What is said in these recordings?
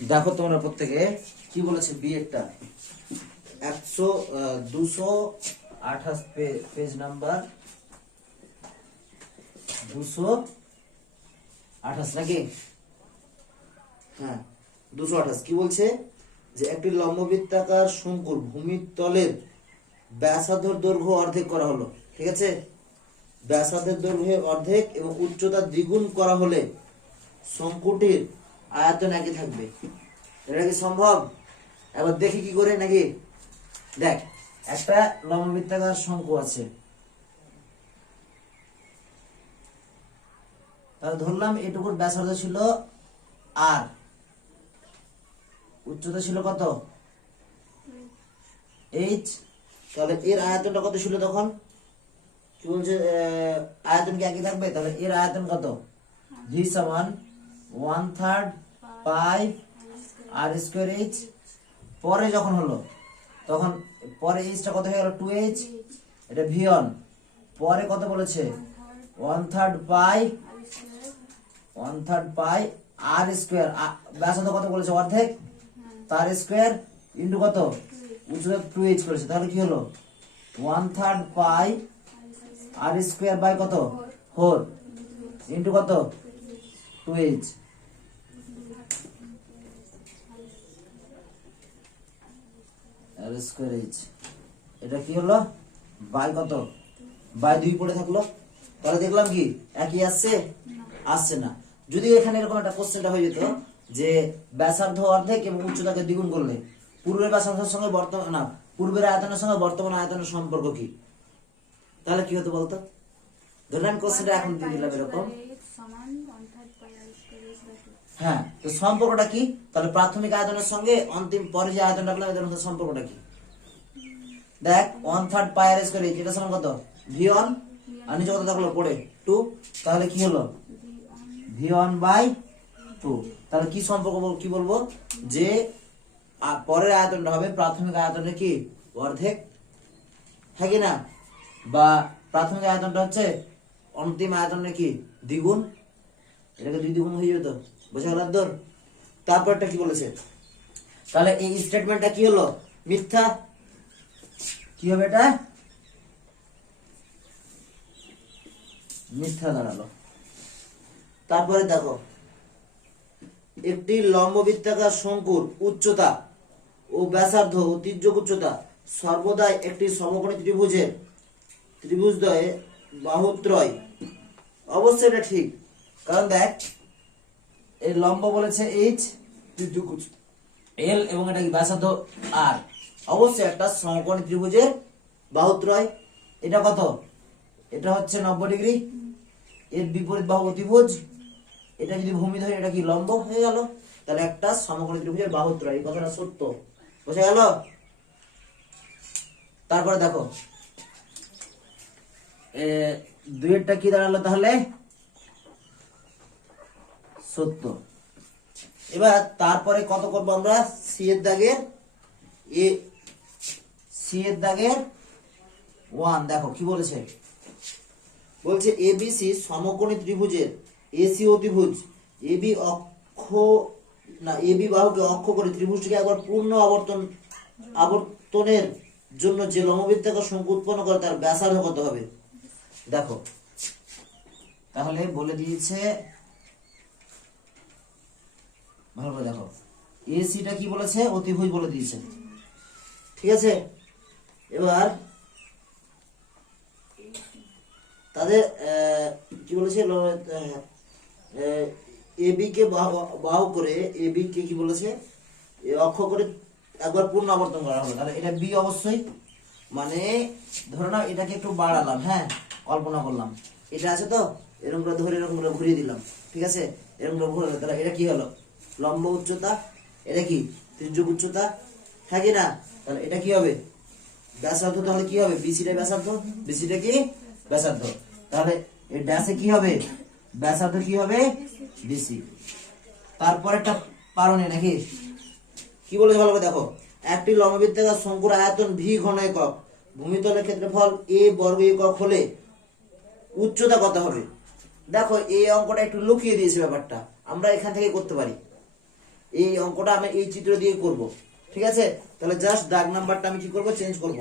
দেখো তোমরা প্রত্যেকে কি বলেছে বি একটা 228 পেজ নাম্বার 228 নাকি? হ্যাঁ 228 কি বলছে যে একটি লম্ববৃত্তাকার শঙ্কুর ভূমির তলের ব্যাসার্ধের দৈর্ঘ্য অর্ধেক করা হলো। ঠিক আছে, ব্যাসার্ধের দৈর্ঘ্য অর্ধেক এবং উচ্চতা দ্বিগুণ করা হলে শঙ্কুটির আয়তন একই থাকবে। এটা কি সম্ভব? এবার দেখি কি করে নাকি। দেখ, একটা লম্ববৃত্তাকার শঙ্কু আছে, তাহলে ধরলাম এটুকুর ব্যাসার্ধ ছিল আর, উচ্চতা ছিল কত এইচ, তাহলে এর আয়তনটা কত ছিল তখন? কি বলছে, আয়তন কি একই থাকবে? তাহলে এর আয়তন কত? ভি সমান 1/3 পাই আর স্কোয়ার এইচ। পরে যখন হলো তখন পরে এইচটা কত হয়ে গেল 2h, এটা v1। পরে কত বলেছে 1/3 পাই আর স্কোয়ার, ব্যাসার্ধ কত বলেছে অর্ধেক, তার স্কোয়ার ইন্টু কত উচ্চতা 2h করেছে। তাহলে কি হলো 1/3 পাই আর স্কোয়ার বাই কত 4 ইন্টু কত 2h। এটা কি হলো বাই কত বাই 2 পড়ে থাকলো। তাহলে দেখলাম কি একই আসছে? আসছে না। যদি এখানে এরকম একটা কোশ্চেনটা হয়ে যেত যে ব্যাসার্ধ অর্ধেক এবং উচ্চতাকে দ্বিগুণ করলে পূর্বের ব্যাসার্ধের সঙ্গে বর্তমান না পূর্বের আয়তনের সঙ্গে বর্তমান আয়তনের সম্পর্ক কি, তাহলে কি হতো বলতো? ধরলাম কোশ্চেনটা এখন দিয়ে দিলাম এরকম। হ্যাঁ, তো সম্পর্কটা কি? তাহলে প্রাথমিক আয়তনের সঙ্গে অন্তিম পরে যে আয়তনটা পেলাম এদের মধ্যে সম্পর্কটা কি? দেখ 1/3 পাই আর স্কয়ার এইচ, এটা সমান কত v1 আর নিচে কত থাকলো পড়ে 2। তাহলে কি হলো v1/2। তাহলে কি সম্পর্ক কি বলবো যে পরের আয়তনটা হবে প্রাথমিক আয়তনের কি অর্ধেক, হ্যাঁ কি না? বা প্রাথমিক আয়তনটা হচ্ছে অন্তিম আয়তনের কি দ্বিগুণ, এটাকে 2 দ্বিগুণ হয়ে যেত। বোঝা গেল তোর? তারপরটা কি বলেছে? তাহলে এই স্টেটমেন্টটা কি হলো মিথ্যা। কি হবে এটা? মিথ্যা দাঁড়ালো। তারপরে দেখো, একটি লম্ববৃত্তাকার শঙ্কুর উচ্চতা ও ব্যাসার্ধ ও তির্যক উচ্চতা সর্বদাই একটি সমকোণী ত্রিভুজদ্বয়ে বাহুত্রয়। অবশ্যই এটা ঠিক, কারণ দেখ এই লম্ব বলেছে এইচ, তির্যক এল এবং এটা কি ব্যাসার্ধ আর, অবশ্যই একটা সমকোণী ত্রিভুজের বাহুত্রয়। এটা কত? এটা হচ্ছে 90 ডিগ্রি, এর বিপরীত বাহু অতিভুজ, এটা যদি ভূমি ধরে এটা কি লম্ব হয়ে গেল। তাহলে একটা সমকোণী ত্রিভুজের বাহুত্রয়, এই কথাটা সত্য। বোঝা গেল? তারপরে দেখো দুইটা কি দাঁড়ালো তাহলে সত্য। এবার তারপরে কত করবো আমরা? সি এর দাগের 1। দেখো কি বলেছে, বলছে এবিসি সমকোণী ত্রিভুজের এসি অতিভুজ এবি এবি বাহুকে অক্ষ করে ত্রিভুজটিকে একবার পূর্ণ আবর্তনের জন্য যে লম্ববৃত্তাকার শঙ্কু উৎপন্ন করে তার ব্যাসার্ধ কত হবে? দেখো তাহলে বলে দিয়েছে, ভালো করে দেখো, এসিটা কি বলেছে? অতিভুজ বলে দিয়েছে। ঠিক আছে, এবার তাদের কি বলেছে এবি কে বাহু করে এবি কে কি বলেছে অক্ষ করে একবার পূর্ণ আবর্তন করা হলো। তাহলে এটা বি অবশ্যই, মানে ধরে নাও এটাকে একটু বাড়ালাম, হ্যাঁ কল্পনা করলাম এটা আছে তো এরকম করে ধরে এরকম করে ঘুরিয়ে দিলাম। ঠিক আছে, এরকম করে ঘুরে, তাহলে এটা কি হলো লম্ব উচ্চতা, এটা কি তির্যক উচ্চতা, হ্যাঁ কি না? তাহলে এটা কি হবে ব্যাসার্ধ। তাহলে কি হবে বিসিটা ব্যাসার্ধ, বিসিটা কি ব্যাসার্ধ। তাহলে এই ড্যাশে কি হবে ব্যাসার্ধ কি হবে বিসি। তারপর একটা পারণে নাকি কি বলেছে ভালো করে দেখো, একটি লম্ববৃত্তাকার শঙ্কুর আয়তন ভি ঘন একক, ভূমিতলের ক্ষেত্রফল এ বর্গ একক হলে উচ্চতা কত হবে? দেখো এই অঙ্কটা একটু লুকিয়ে দিয়েছে ব্যাপারটা, আমরা এখান থেকে করতে পারি। এই অঙ্কটা আমি এই চিত্র দিয়ে করব, ঠিক আছে? তাহলে জাস্ট দাগ নাম্বারটা আমি কি করব, চেঞ্জ করব।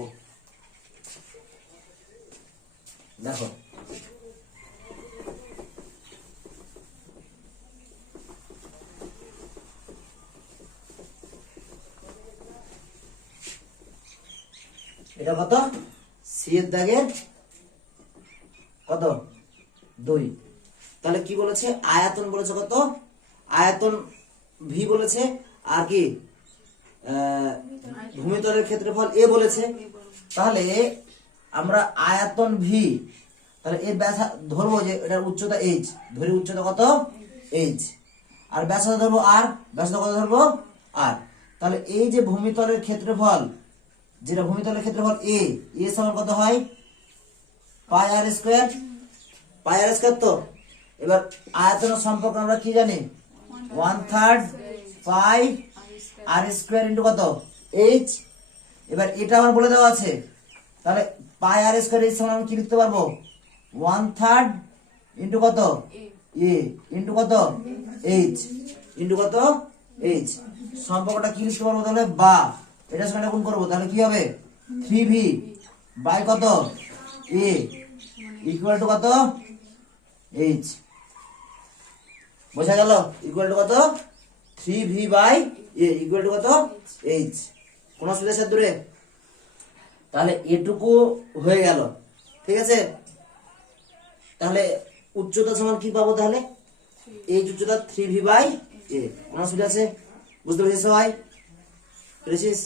দেখো এটা কত, সি এর দাগের কত 2। তাহলে কি বলেছে, আয়তন বলেছে কত, আয়তন ভি বলেছে, আর কি ভূমিতলের ক্ষেত্রফল এ বলেছে। তাহলে আমরা আয়তন ভি, তাহলে এর ব্যাসা ধরবো যে এটার উচ্চতা এইচ, ধরি উচ্চতা কত এইচ, আর ব্যাসার্ধ ধরবো আর, ব্যাসার্ধ কত ধরবো আর। তাহলে এই যে ভূমিতলের ক্ষেত্রফল, যেটা ভূমিতলের ক্ষেত্রফল এ, এ সমান কত হয় পাই আর স্কয়ার, পাই আর স্কয়ার। তো এবার আয়তনের সম্পর্ক আমরা কি জানি, 1/3 পাই আর স্কয়ার ইন্টু কত এইচ। এবার এটা আমার বলে দেওয়া আছে, তাহলে পাই আর স্কয়ার এইচ সমান আমি কি লিখতে পারবো, 1/3 ইন্টু কত এ ইন্টু কত এইচ ইন্টু কত এইচ। সম্পর্কটা কি লিখতে পারবো তাহলে, বা এটার সঙ্গে গুণ করবো, তাহলে কি হবে 3v বাই কত এ ইকুয়াল টু কত এইচ। বোঝা গেল, ইকুয়াল টু কত 3v by a equal to কত এইচ। কোন অসুবিধা আছে দূরে? তাহলে এটুকু হয়ে গেল, ঠিক আছে? তাহলে উচ্চতা সমান কি পাবো, তাহলে এইচ উচ্চতা 3v বাই এ। কোন অসুবিধা আছে? বুঝতে পেরেছিস সবাই? পেরেছিস?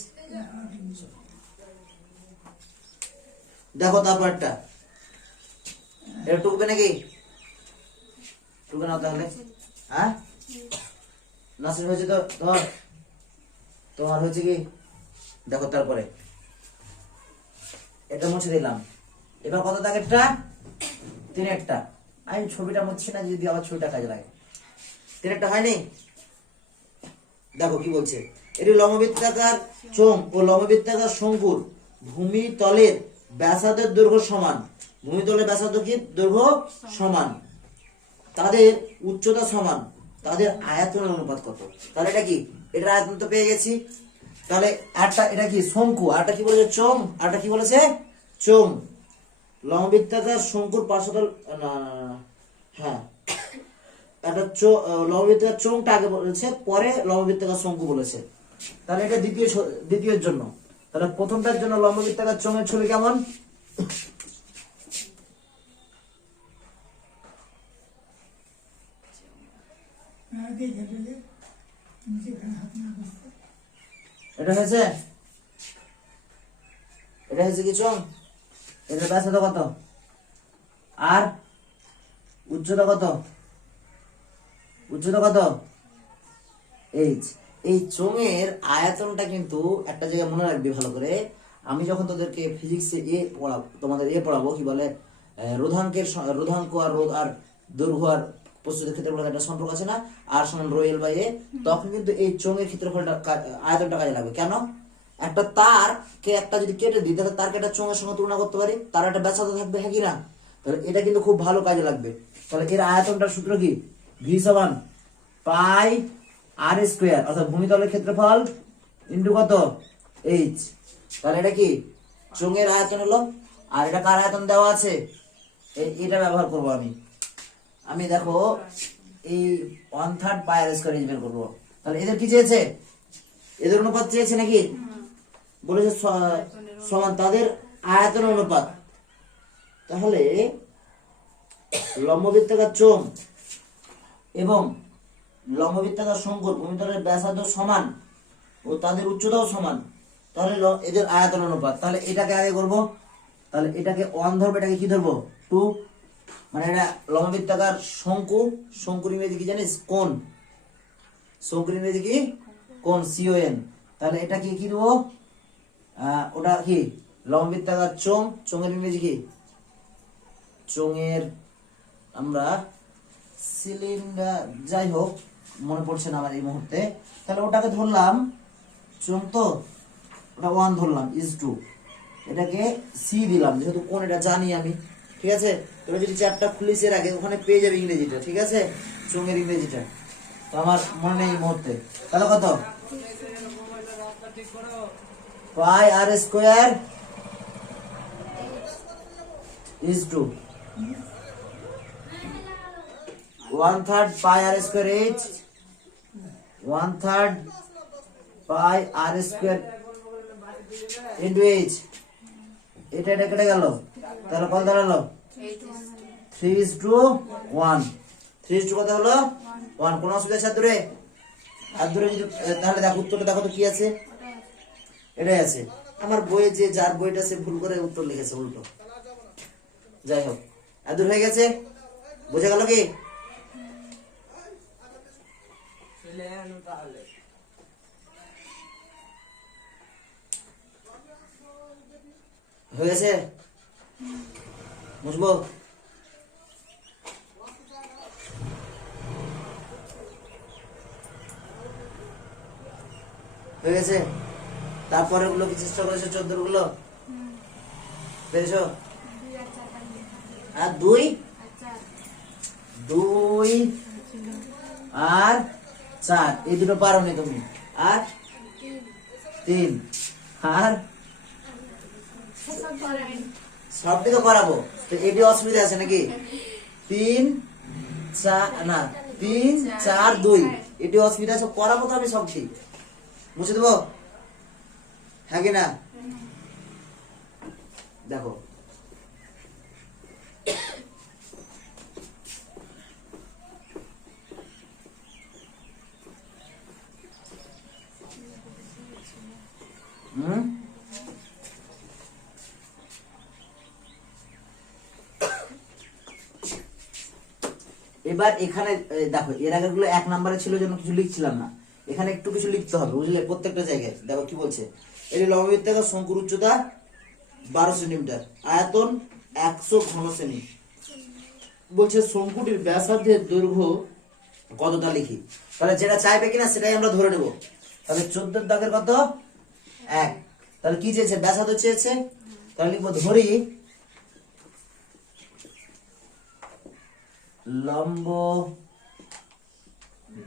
দেখো তারপরটা, এটা টুকবে নাকি, টুকে নাও তাহলে। হ্যাঁ নাসির হয়েছে তো তোমার হয়েছে কি, দেখো তারপরে এটা মুছে দিলাম। এবার কত দাগেরটা, 3-একটা। আমি ছবিটা মুছছি না, যদি আবার ছবিটা কাজে লাগে। 3-একটা হয়নি? দেখো কি বলছে, এটি লম্ববৃত্তাকার চোঙ ও লম্ববৃত্তাকার শঙ্কুর ভূমিতলের ব্যাসার্ধের দৈর্ঘ্য সমান, ভূমিতলের ব্যাসার্ধ কি দৈর্ঘ্য সমান, তাদের উচ্চতা সমান, তাদের আয়তনের অনুপাত কত। তাহলে এটা কি, এটার আয়তন তো পেয়ে গেছি। তাহলে একটা এটা কি শঙ্কু, আরটা কি বলেছে চোঙ, আরটা কি বলেছে চোঙ। লম্ববৃত্তাকার শঙ্কুর পার্শ্বতল, না হ্যাঁ একটা লম্ববৃত্তাকার চোঙটা আগে বলেছে, পরে লম্ববৃত্তাকার শঙ্কু বলেছে। তাহলে এটা দ্বিতীয়ের জন্য। তাহলে প্রথমটার জন্য লম্ববৃত্তাকার চোঙের ছবি কেমন, এটা হয়েছে, এটা হয়েছে কি চোঙ, এটা ব্যাসার্ধ কত আর উচ্চতা কত, উচ্চতা কত এইচ। এই চোঙের আয়তনটা কিন্তু একটা জায়গায় মনে রাখবি ভালো করে, আমি যখন তোদেরকে ফিজিক্সে তোমাদের পড়াবো কি বলে, রোধাঙ্ক আর রোধ আর দৈর্ঘ্য আর প্রস্তুতের ক্ষেত্রে একটা সম্পর্ক আছে না, আর সমান রো এল বাই এ, তখন কিন্তু এই চোঙের ক্ষেত্রফলটা আয়তনটা কাজে লাগবে। কেন, একটা তার কে একটা যদি কেটে দিই, তাহলে তারকে একটা চোঙের সঙ্গে তুলনা করতে পারি, তার একটা ব্যাসার্ধ থাকবে, হ্যাঁ কি না? তাহলে এটা কিন্তু খুব ভালো কাজে লাগবে। তাহলে এর আয়তনটার সূত্র কি, ভি সমান পাই আর স্কয়ার, অর্থাৎ ভূমিতলের ক্ষেত্রফল ইন্টু কত এইচ। তাহলে এটা কি চোঙের আয়তন হলো, আর এটা কার আয়তন দেওয়া আছে, এটা ব্যবহার করব আমি দেখো এই 1/3 পাই আর স্কয়ার বের করবো। তাহলে এদের কি চেয়েছে, এদের অনুপাত চেয়েছে নাকি, বলেছে সমান তাদের আয়তন অনুপাত। তাহলে লম্ববৃত্তাকার চোঙ এবং লম্ববৃত্তাকার শঙ্কুর ভূমিতলের ব্যাসার্ধ সমান ও তাদের উচ্চতাও সমান, তাহলে এদের আয়তন অনুপাত। তাহলে এটাকে আগে করব, তাহলে এটাকে 1 ধরবো, এটাকে কি ধরবো 2, মানে এটা লম্ববৃত্তাকার শঙ্কু, শঙ্কুর ইংরেজি কি জানিস, কোণ, শঙ্কুর ইংরেজি কি কোণ, CON। তাহলে এটা কি কি দেবো, ওটা কি লম্ববৃত্তাকার চোঙ, চোঙের ইংরেজি কি, চোঙের আমরা সিলিন্ডার, যাই হোক মনে পড়ছে না আমার এই মুহূর্তে। তাহলে ওটাকে ধরলাম চোঙ, তো ওটা 1 ধরলাম, ইজ 2, এটাকে সি দিলাম, যেহেতু কোন এটা জানি আমি, ঠিক আছে? তোরা যদি চ্যাপ্টার খুলিস এর আগে ওখানে পেয়ে যাবে ইংরেজিটা, ঠিক আছে, চোঙের ইংরেজিটা। তো আমার মনে নেই এই মুহূর্তে। তাহলে কত পাই আর square is to 1/3 pi r square is 1/3 pi r square into h। এটা কেটে গেল, তাহলে কত দাঁড়ালো 3:1। 3 কত হলো 1। কোন অসুবিধা আছে দূরে আর দূরে যদি, তাহলে দেখো উত্তরটা দেখো তো কি আছে, এটাই আছে। আমার বইয়ে যে যার বইটা সে ভুল করে উত্তর লিখেছে উল্টো। যাই হোক, এত দূর হয়ে গেছে, বোঝা গেল কি? হয়ে গেছে, বুঝবো? হয়ে গেছে। তারপরে গুলো কি চেষ্টা করেছো 14 গুলো পেরেছো? আর 2 আর 4 এই দুটো পারোনি তুমি। আর 3 আর সবটি তো করাবো, তো এটি অসুবিধা আছে নাকি? 3 4 না 3 4 2 এটি অসুবিধা আছে, করাবো তো আমি সবটি। মুছে দেবো, হ্যাঁ কি না? দেখো এবার এখানে দেখো, এর আগের গুলো 1 নম্বরে ছিল জন্য কিছু লিখছিলাম না, এখানে একটু কিছু লিখতে হবে, বুঝলে? প্রত্যেকটা জায়গায় দেখো কি বলছে। এর লম্ববৃত্তাকার শঙ্কুর উচ্চতা 12 সেন্টিমিটার, আয়তন 100 ঘন সেমি। বলছে শঙ্কুটির ব্যাসার্ধের দৈর্ঘ্য কতটা লিখি। তাহলে যেটা চাইবে কিনা সেটাই আমরা ধরে নেব। তাহলে 14 দাগের কত 1, তাহলে কি চেয়েছে? ব্যাসার্ধ চেয়েছে। তাহলে লিখবো ধরি লম্ব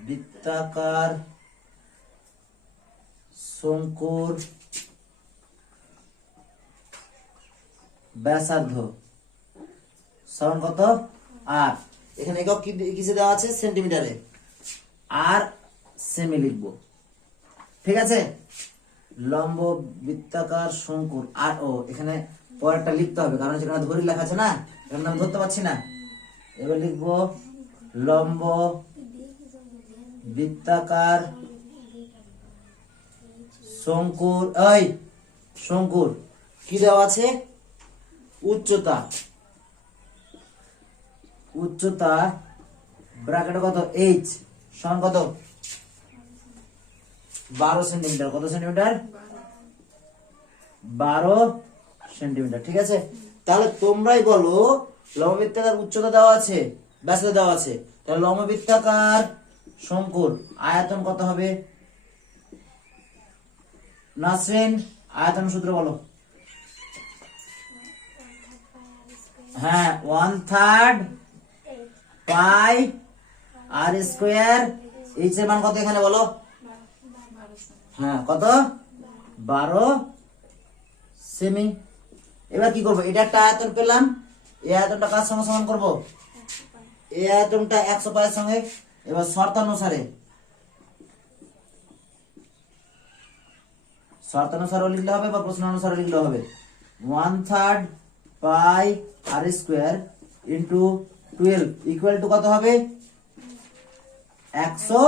বৃত্তাকার শঙ্কুর ব্যাসার্ধ সমান কত? আর এখানে একক কিসে দেওয়া আছে? সেন্টিমিটারে। আর সেমি লিখবো, ঠিক আছে? লম্ব বৃত্তাকার শঙ্কুর আর, ও এখানে পরেরটা লিখতে হবে কারণ সেখানে ধরি লেখা আছে না, এখানে আমি ধরতে পারছি না। এবার লিখবো লম্ব বৃত্তাকার শঙ্কুর, এই শঙ্কুর কি দেওয়া আছে? উচ্চতা, উচ্চতা ব্র্যাকেটে কত? h সমান কত? 12 সেন্টিমিটার। কত সেন্টিমিটার? 12 সেন্টিমিটার, ঠিক আছে? তাহলে তোমরাই বলো লম্ববৃত্তাকার উচ্চতা দেওয়া আছে, ব্যাসার্ধ দেওয়া আছে, তাহলে লম্ববৃত্তাকার শঙ্কুর আয়তন কত হবে? নাসরিন আয়তন সূত্র বলো। হ্যাঁ, 1/3 পাই আর স্কোয়ার। এইচ এর মান কত এখানে বলো? হ্যাঁ, কত? 12 সেমি। এবার কি করবো? এটা একটা আয়তন পেলাম, এই আয়তনটা কার সঙ্গে সমান করবো? এই আয়তনটা 100 পায়ের সঙ্গে। এবার শর্তানুসারে লিখলে হবে বা প্রশ্ন অনুসারে লিখলে হবে। 1/3 pi R square into 12 equal to কত হবে? 100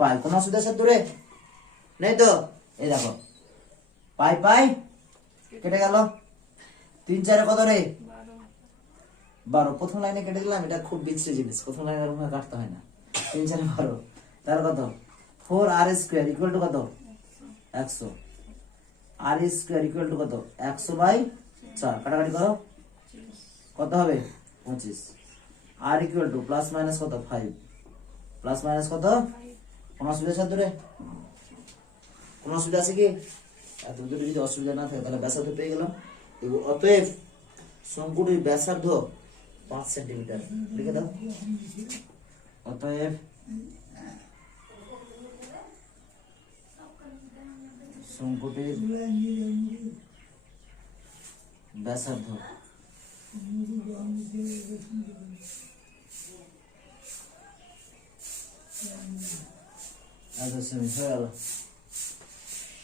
পাই। কোন অসুবিধা আছে দূরে নেই তো? এই দেখো পাই পাই কেটে গেল, 3 4 কত রে? 12। প্রথম লাইনে কেটে দিলাম, এটা খুব বিশ্রী জিনিস, প্রথম লাইনের মুখে কাটতে হয় না। 3 4 12, তার কত? 4 আর স্কোয়ার ইকুয়াল টু কত? 100। আর স্কোয়ার ইকুয়াল টু কত? 100/4। কাটাকাটি করো, কত হবে? 25। আর ইকুয়াল টু প্লাস মাইনাস কত? 5। প্লাস মাইনাস কত? কোন অসুবিধা আছে দূরে? কোন অসুবিধা আছে কি? এত দূরে যদি অসুবিধা না থাকে তাহলে ব্যাসার্ধ পেয়ে গেলাম। অতএব শঙ্কুটির ব্যাসার্ধ 5 সেন্টিমিটার। লিখে দাও। অতএব শঙ্কুটির ব্যাসার্ধ আচ্ছা সেমি হয়ে গেল।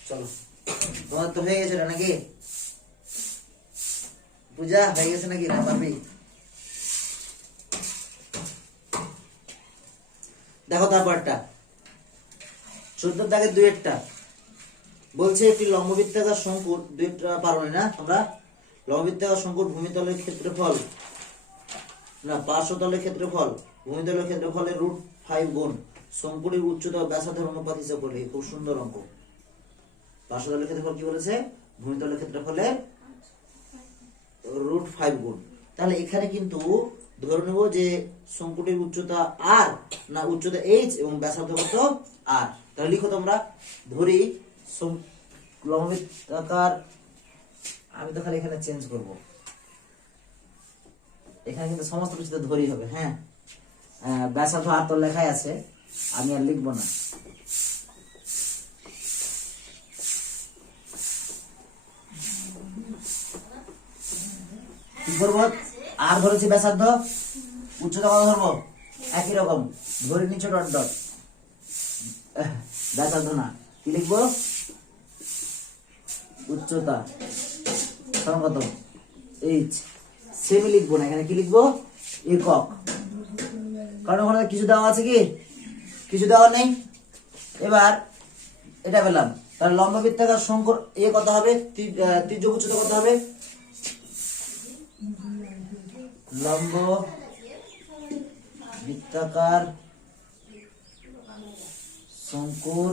চলো তোমার তো হয়ে গেছে নাকি পূজা, হয়ে গেছে নাকি না পারবি? দেখো তারপরটা 14 দাগের 2 বলছে একটি লম্ববৃত্তাকার শঙ্কুর 2টা পারো না তোমরা। লম্ববৃত্তাকার শঙ্কুর ভূমিতলের ক্ষেত্রফল না পার্শ্বতলের ক্ষেত্রফল ভূমিতলের ক্ষেত্রফলের √5 গুণ শঙ্কুটির উচ্চতা ও ব্যাসার্ধের অনুপাত হিসাব করলে। খুব সুন্দর অঙ্ক। পার্শ্বতলের ক্ষেত্রফল কি বলেছে? ভূমিতলের ক্ষেত্রফলের √5 গুণ। তাহলে এখানে কিন্তু ধরে নেব যে শঙ্কুটির উচ্চতা আর না উচ্চতা h এবং ব্যাসার্ধ কত আর। তাহলে লিখো তোমরা। ধরি লম্ববৃত্তাকার, আমি তো খালি এখানে চেঞ্জ করব, এখানে কিন্তু সমস্ত কিছুতে ধরি হবে। হ্যাঁ, ব্যাসার্ধ আর তো লেখাই আছে, আমি আর লিখবো না। কি করবো? আর ধরেছি ব্যাসার্ধ, উচ্চতা কত ধরবো? একই রকম ধরে নিচে ডট ডট, ব্যাসার্ধ না, কি লিখবো? উচ্চতা সমান কত h। সেমি লিখবো না, এখানে কি লিখবো? একক। কারণ ওখানে কিছু দেওয়া আছে কি? কিছু দেওয়া নেই। এবার এটা পেলাম। তাহলে লম্ববৃত্তাকার শঙ্কুর কত হবে? তির্যক উচ্চতা কত হবে? লম্ব বৃত্তাকার শঙ্কুর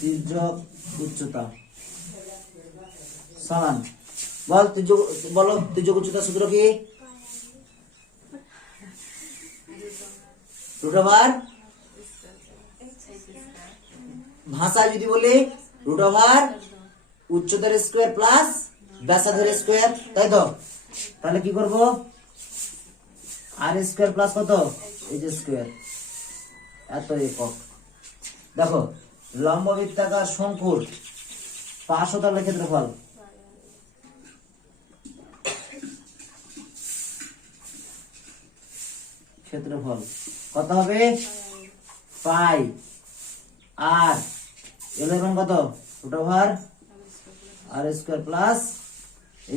তির্যক উচ্চতা সমান, বলো তির্যক উচ্চতা সূত্র কি? √, ভাষায় যদি বলি √, উচ্চতার স্কয়ার প্লাস ব্যাসার্ধের স্কয়ার, তাই তো? তাহলে কি করব? আর স্কয়ার প্লাস কত h স্কয়ার, এত একক। দেখো লম্ববৃত্তাকার শঙ্কুর পার্শ্বতলের ক্ষেত্রফল কত হবে? পাই আর এর মান কত? √, R square plus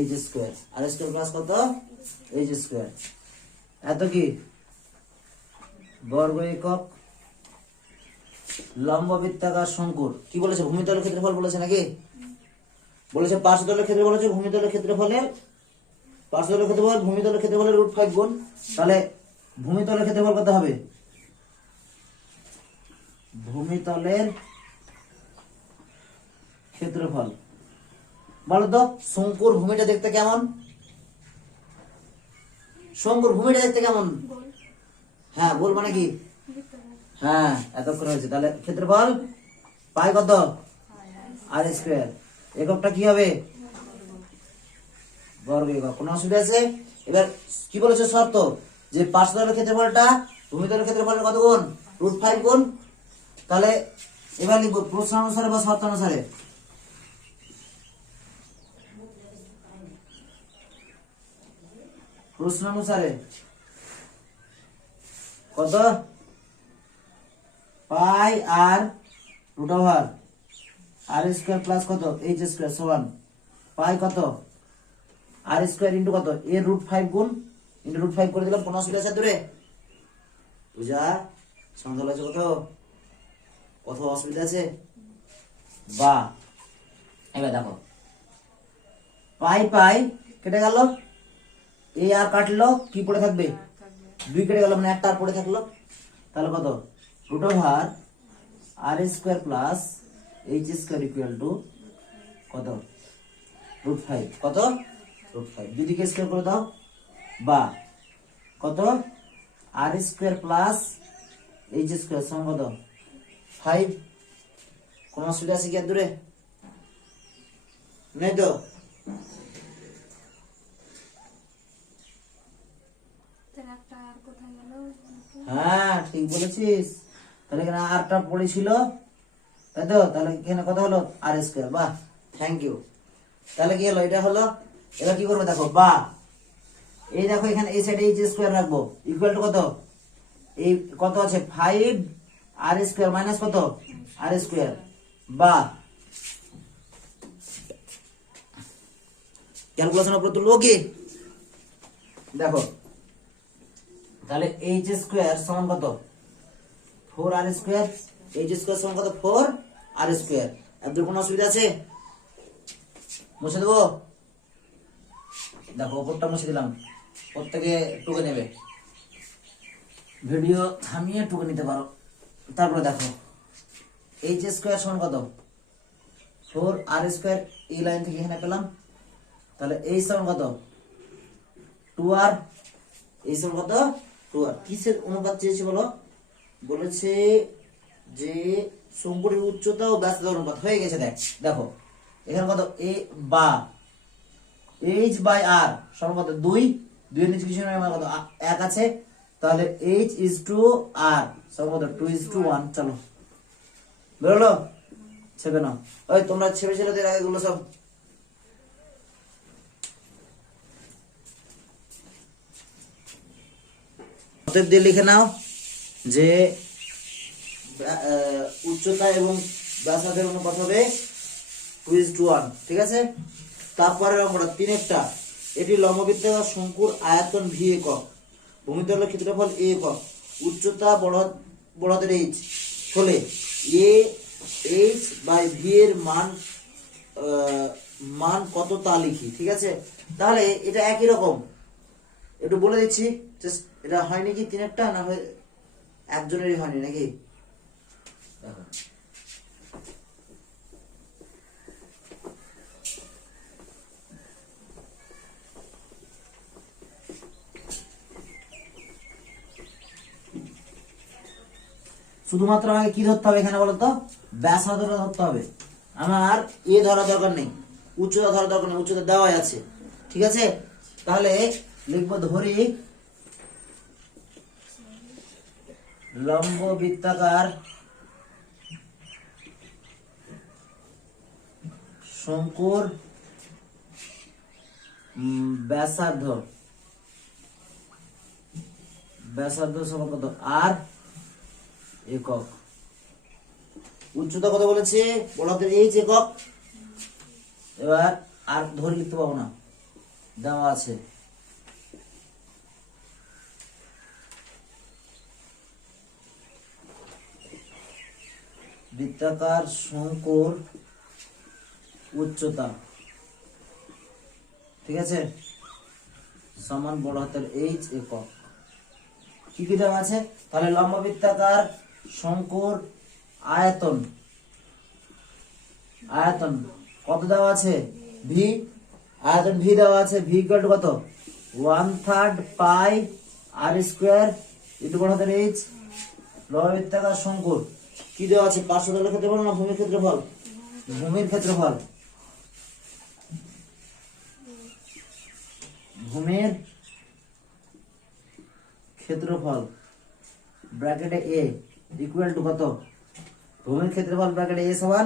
h square, আর স্কয়ার প্লাস কত? h স্কয়ার, এত কি বর্গ একক। লম্ববৃত্তাকার শঙ্কুর কি বলেছে? ভূমিতলের ক্ষেত্রফল বলেছে নাকি? বলেছে পার্শ্বতলের ক্ষেত্রফল হচ্ছে ভূমিতলের ক্ষেত্রফলের, পার্শ্বতলের ক্ষেত্রফল ভূমিতলের ক্ষেত্রফলের √5 গুণ। তাহলে ভূমিতলের ক্ষেত্রফল কত হবে? ভূমিতলের ক্ষেত্রফল বলো তো। শঙ্কুর ভূমিটা দেখতে কেমন? শঙ্কুর ভূমিটা দেখতে কেমন? হ্যাঁ, বল মানে কি? হ্যাঁ, এতক্ষণ হয়েছে। তাহলে ক্ষেত্রফল পাই কত? R square. এককটা কি হবে? বর্গ একক। কোনো অসুবিধা আছে? এবার কি বলেছে শর্ত? যে পার্শ্বতলের ক্ষেত্রফলটা ভূমিতলের ক্ষেত্রফলের কত গুণ? √5 গুণ। তাহলে এবার লিখবো প্রশ্ন অনুসারে বা শর্ত অনুসারে। প্রশ্ন অনুসারে কত? পাই আর √, আর স্কয়ার প্লাস কত h স্কয়ার সমান পাই কত? আর স্কয়ার ইন্টু কত? এর √5 গুণ ইন্টু √5 করে দিলাম। কোনো অসুবিধা আছে দূরে? পূজা সন্দেহ আছে কত? কত অসুবিধা আছে? বা এবার দেখো পাই পাই কেটে গেল, এই আর কাটলো, কি পড়ে থাকবে? 2 কেটে গেল, মানে একটা আর পড়ে থাকলো। তাহলে কত? √, R square plus h square equal to কত? √5। কত? √5। দুদিকে স্কয়ার করে দাও, বা কত? R square plus h square সমান কত? 5। কোন অসুবিধা আছে কি আর দূরে? নেই তো? হ্যাঁ, ঠিক বলেছিস। তাহলে এখানে আরটা পড়েছিল, তাই তো? তাহলে এখানে কত হলো আর স্কোয়ার। বাহ, থ্যাংক ইউ। তাহলে কি হলো, এটা হলো। এবার কি করবো দেখো, বা এই দেখো এখানে এই সাইডে এইচ স্কোয়ার রাখবো, ইকুয়াল টু কত, এই কত আছে 5 আর স্কোয়ার মাইনাস কত আর স্কোয়ার, বা ক্যালকুলেশন উপর তুলবো কি দেখো। তাহলে এইচ স্কোয়ার সমান কত 4 আর স্কোয়ার, এইচ স্কোয়ার সমান কত 4 আর স্কোয়ার। এর কোনো অসুবিধা আছে? মুছে দেবো। দেখো ওপরটা মুছে দিলাম, প্রত্যেকে টুকে নেবে, ভিডিও থামিয়ে টুকে নিতে পারো। তারপরে দেখো এইচ স্কোয়ার সমান কত 4 আর স্কোয়ার, এই লাইন থেকে এখানে পেলাম। তাহলে এই সমান কত 2 আর, এই সমান কত 2 আর। কিসের অনুপাত চেয়েছে বলো? বলেছে যে শঙ্কুটির উচ্চতা ও ব্যস্ততার অনুপাত। হয়ে গেছে। দেখো এখানে কত এ বা এইচ বাই আর সমান কত 2, 2 এর নিচে কিছু নয়, আমার কত 1 আছে। তাহলে এইচ ইজ টু আর সমান কত 2:1। চলো বেরোলো, ছেপে নাও। ওই তোমরা ছেপে ছেলেদের আগে গুলো সব অতএব দিয়ে লিখে নাও যে উচ্চতা এবং ব্যাসার্ধের অনুপাত হবে 2:1। ঠিক আছে। তারপরে আমরা 3টা, এটি লম্ববৃত্তাকার শঙ্কুর আয়তন ভি একক, ভূমিতলের ক্ষেত্রফল এ একক, উচ্চতা বড়হাতের এইচ হলে এ এইচ বাই ভি এর মান কত তা লিখি। ঠিক আছে। তাহলে এটা একই রকম, একটু বলে দিচ্ছি। এটা হয়নি কি 3টা, না হয় একজনেরই হয়নি নাকি? দেখো শুধুমাত্র আমাকে কি ধরতে হবে এখানে বলতো, ব্যাসার্ধটা ধরতে হবে। আমার এ ধরা দরকার নেই, উচ্চতা ধরা দরকার নেই, উচ্চতা দেওয়াই আছে। ঠিক আছে। তাহলে লিখবো ধরি লম্ব বৃত্তাকার শঙ্কুর ব্যাসার্ধ সমান কত আর একক, উচ্চতা কত বলেছে বলতে এইচ একক। এবার আর ধরে লিখতে পাবো না, দেওয়া আছে। বৃত্তাকার শঙ্কুর উচ্চতা, ঠিক আছে, সমান বড় হাতের এইচ একক। কি কি দেওয়া আছে? তাহলে লম্ব বৃত্তাকার শঙ্কুর আয়তন কত দেওয়া আছে ভি, আয়তন ভি দেওয়া আছে। ভি ইকুয়াল টু কত 1/3 পাই আর স্কোয়ার ইন্টু বড় হাতের এইচ। লম্ব বৃত্তাকার শঙ্কুর কি দেওয়া আছে, পার্শ্বতলের ক্ষেত্রফল না ভূমির ক্ষেত্রফল? ভূমির ক্ষেত্রফল, ভূমির ক্ষেত্রফল ব্র্যাকেটে এ ইকুয়াল টু কত, ভূমির ক্ষেত্রফল ব্র্যাকেটে এ সমান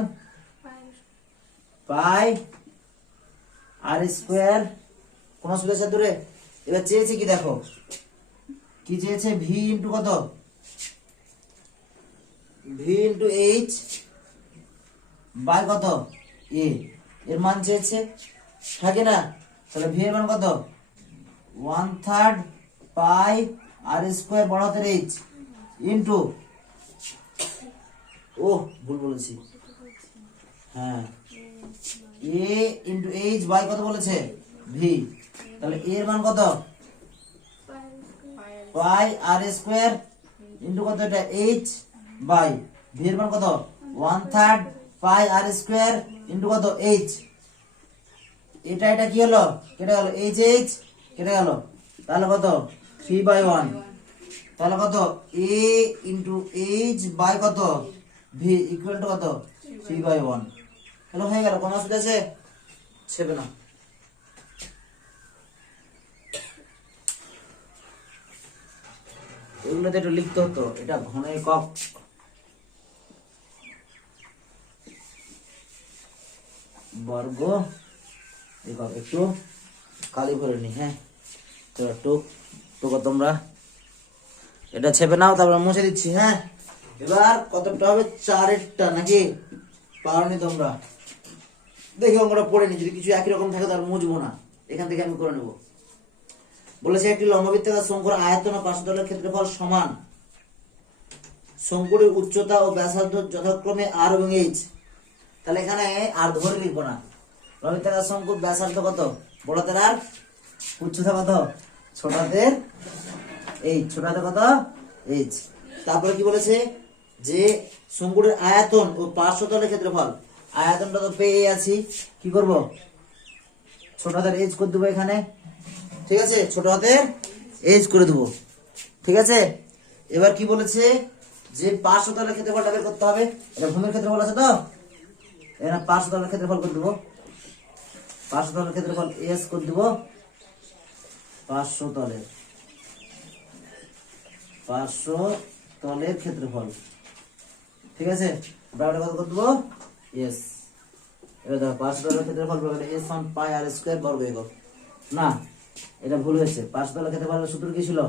পাই আর স্কোয়ার। কোন অসুবিধা আছে দূরে? এবার চেয়েছে কি দেখো, কি চেয়েছে ভি ইন্টু কত, ভি ইন্টু এইচ বাই কত এ, এর মান চেয়েছে, থাকে না? তাহলে ভি এর মান কত 1/3 পাই আর স্কোয়ার বড় হাতের এইচ ইন্টু, ও ভুল বলেছি, হ্যাঁ এ ইন্টু এইচ বাই কত বলেছে ভি। তাহলে এর মান কত পাই আর স্কোয়ার ইন্টু কত, এটা এইচ বাই ভি এর মান কত 1/3 পাই আর স্কোয়ার ইন্টু কত এইচ। এটা কি হলো, কেটে গেল, এইচ এইচ কেটে গেল। তাহলে কত 3/1। তাহলে কত এ ইন্টু এইচ বাই কত ভি ইকুয়াল টু কত 3/1। তাহলে হয়ে গেল। কোনো অসুবিধা আছে? ছেবে না। এগুলোতে একটু লিখতে হতো, এটা ঘন একক। বর্গ একক। একটু কালি ভরে নি, হ্যাঁ চলো টুক টুকো তোমরা এটা ছেপে নাও, তারপরে মুছে দিচ্ছি। হ্যাঁ এবার কতটা হবে, 4-এরটা নাকি পারোনি তোমরা? দেখি অঙ্কটা পড়ে নি, যদি কিছু একই রকম থাকে তাহলে মুছবো না, এখান থেকে আমি করে নেব। বলেছে একটি লম্ববৃত্তাকার শঙ্কুর আয়তন ও পার্শ্বতলের ক্ষেত্রফল সমান, শঙ্কুটির উচ্চতা ও ব্যাসার্ধ যথাক্রমে আর এবং এইচ। তাহলে এখানে আর ধরে লিখবো না, লম্ববৃত্তাকার শঙ্কুর ব্যাসার্ধ কত, বড় হাতের আর, উচ্চতা কত, ছোট হাতের এইচ, ছোট হাতের কত এইচ। তারপরে কি বলেছে যে শঙ্কুটির আয়তন ও পার্শ্বতলের ক্ষেত্রফল, আয়তনটা তো পেয়ে আছি, কি করব, ছোট হাতের এইচ করে দেবো এখানে, ঠিক আছে, ছোট হাতের এইচ করে দেবো, ঠিক আছে। এবার কি বলেছে যে পার্শ্বতলের ক্ষেত্রফলটা বের করতে হবে, এটা ভূমির ক্ষেত্রফল আছে তো, এখানে পার্শ্বতলের ক্ষেত্রফল করে দেবো, পার্শ্বতলের ক্ষেত্রফল এস করে দেবো, পার্শ্বতলের ক্ষেত্রফল, ঠিক আছে, ব্র্যাকেটে কত করে দেবো, এস। এবার দেখো পার্শ্বতলের ক্ষেত্রফল ব্র্যাকেটে এস সমান পাই আর স্কয়ার বর্গ একক। না এটা ভুল হয়েছে, পার্শ্বতলের ক্ষেত্রফলের সূত্র কি ছিল,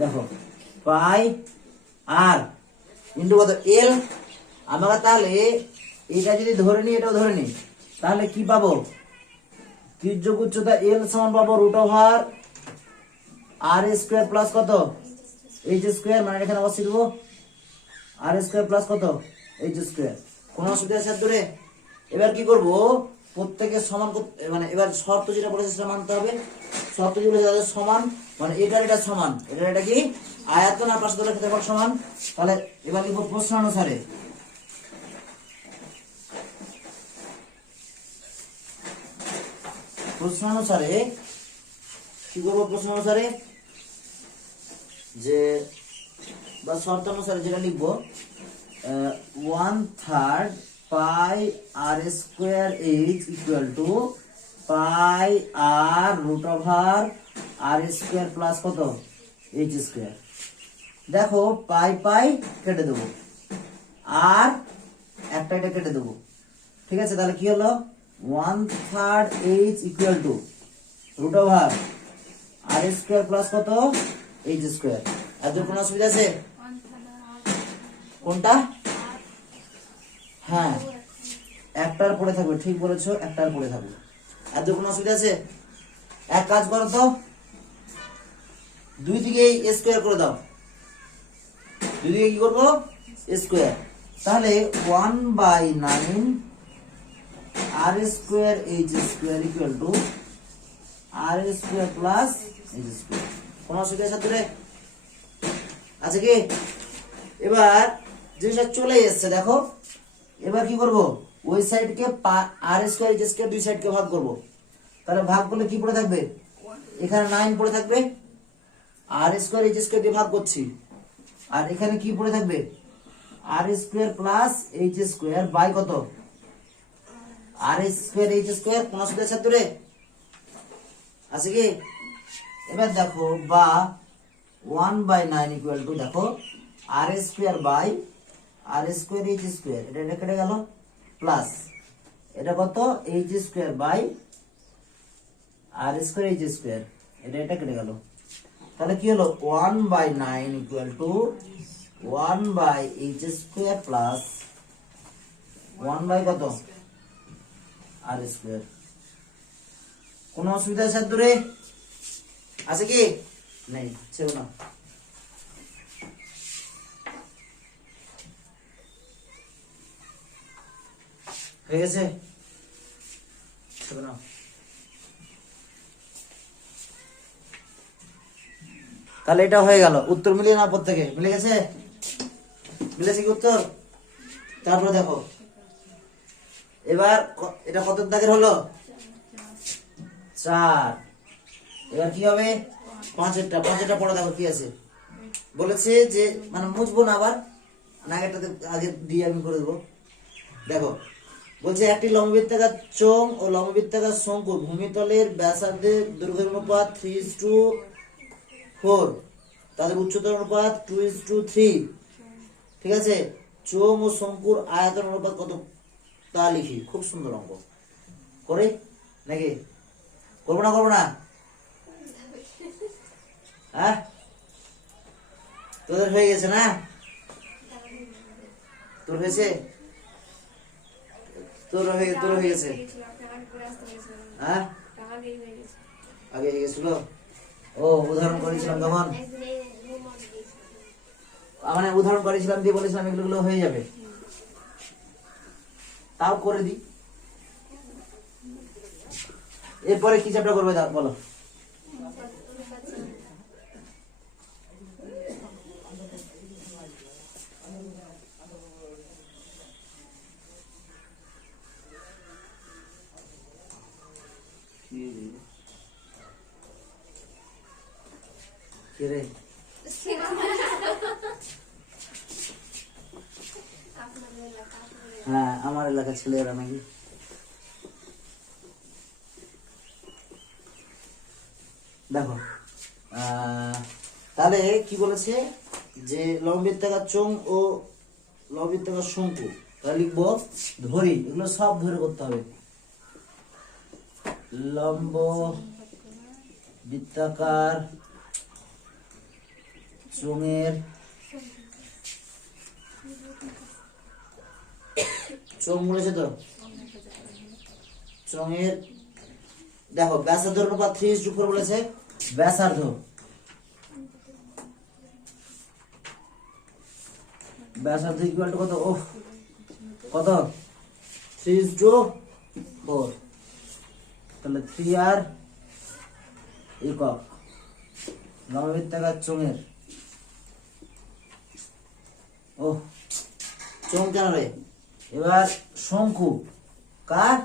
দেখো পাই আর ইন্টু কত এল। আমরা তাহলে এটা যদি ধরে নিই, এটাও ধরে নিই, তাহলে কি পাবো, তির্যক উচ্চতা এল সমান পাবো root over r square plus কত এইচ স্কয়ার, মানে এখানে অবশ্যই দেবো আর স্কয়ার প্লাস কত এইচ স্কয়ার। কোনো অসুবিধা আছে ধরে? এবার কি করব, প্রত্যেকের সমান মানে এবার শর্ত যেটা বলেছে সেটা মানতে হবে, শর্ত যেগুলো যাদের সমান, মানে এটা সমান, এটা কি আয়তন আর পার্শ্বতলের ক্ষেত্রফল সমান। তাহলে এবার লিখবো প্রশ্নানুসারে, প্রশ্নানুসারে কি করবো, প্রশ্নানুসারে যে বা শর্তানুসারে যেটা লিখবো 1/3 pi r square h equal to pi r root over r square plus কত এইচ স্কয়ার। দেখো পাই পাই কেটে দেবো আর একটা এটা কেটে দেবো, ঠিক আছে। তাহলে কি হলো 1/3 h equal to root over r square plus কত এইচ স্কয়ার। এর কোনো অসুবিধা আছে? কোনটা? হ্যাঁ একটার পরে থাকবে, ঠিক বলেছো, একটার পরে থাকবে। এর কোনো অসুবিধা আছে? এক কাজ করো তো, দুই দিকে স্কয়ার করে দাও, দুই দিকে কি করবো, স্কয়ার। তাহলে 1/9 r square h square equal to r square plus h square. কোনো অসুবিধা আছে? আছে কি? এবার জিনিসটা চলে এসছে, দেখো এবার কি করব, ওই সাইডকে আর স্কয়ার এইচ স্কয়ার দুই সাইডকে ভাগ করব। তাহলে ভাগ করলে কি পড়ে থাকবে, এখানে 9 পড়ে থাকবে, আর স্কয়ার এইচ স্কয়ার দিয়ে ভাগ করছি, আর এখানে কি পড়ে থাকবে, r square plus h square by কত আর স্কয়ার এইচ স্কয়ার। কোন অসুবিধা ছাত্রে আছে কি? এবার দেখো বা 1/9 ইকুয়াল টু, দেখো r square by r square h square, এটা কেটে গেল, প্লাস এটা কত h square by r square h square, এটা কেটে গেল। তাহলে কি হলো 1/9 equal two 1/h square plus 1 কত আর স্কয়ার। কোন অসুবিধা আছে দূরে আছে কি? নেই, ছেড়ে না। হয়ে গেছে, ছেড়ে না। তাহলে এটা হয়ে গেল, উত্তর মিলিয়ে না, প্রত্যেকে মিলে গেছে, মিলেছে কি উত্তর? তারপরে দেখো এবার এটা কত দাগের হলো, 4। এবার কি হবে, 5এরটা পড়ে দেখো কি আছে। বলেছে যে মানে মুছবো না, আবার আগেরটাতে আগে দিয়ে আমি করে দেবো। দেখো বলছে একটি লম্ববৃত্তাকার চোঙ ও লম্ববৃত্তাকার শঙ্কু ভূমিতলের ব্যাসার্ধের দৈর্ঘ্যের অনুপাত 3:4, তাদের উচ্চতার অনুপাত 2:3, ঠিক আছে। চোঙ ও শঙ্কুর আয়তন অনুপাত কত তা লিখি। খুব সুন্দর অঙ্ক করে নাকি? করবো না করবো না? হ্যাঁ, তোদের হয়ে গেছে না? তোর হয়েছে? তোর হয়ে গেছে? হ্যাঁ, আগে হয়ে গেছিল। ও উদাহরণ করেছিলাম তখন, মানে উদাহরণ করেছিলাম দিয়ে বলেছিলাম এগুলো হয়ে যাবে, তাও করে দি। এরপরে কি চ্যাপ্টার করবে বলো? কি রে? হ্যাঁ, আমার এলাকার ছেলেরা নাকি। দেখো তাহলে কি বলেছে যে লম্ববৃত্তাকার চোঙ ও লম্ববৃত্তাকার শঙ্কু, তাহলে লিখবো ধরি, এগুলো সব ধরে করতে হবে। লম্ব বৃত্তাকার চোঙের চোঙ বলেছে তো, চোঙের দেখো ব্যাসার্ধ অনুপাত 3:4 বলেছে। ব্যাসার্ধ ইকুয়াল টু কত? ও কত? 3:4, তাহলে 3r একক লম্ববৃত্তাকার চোঙের। ও চোঙ কেন রে? এবার শঙ্কু, কার?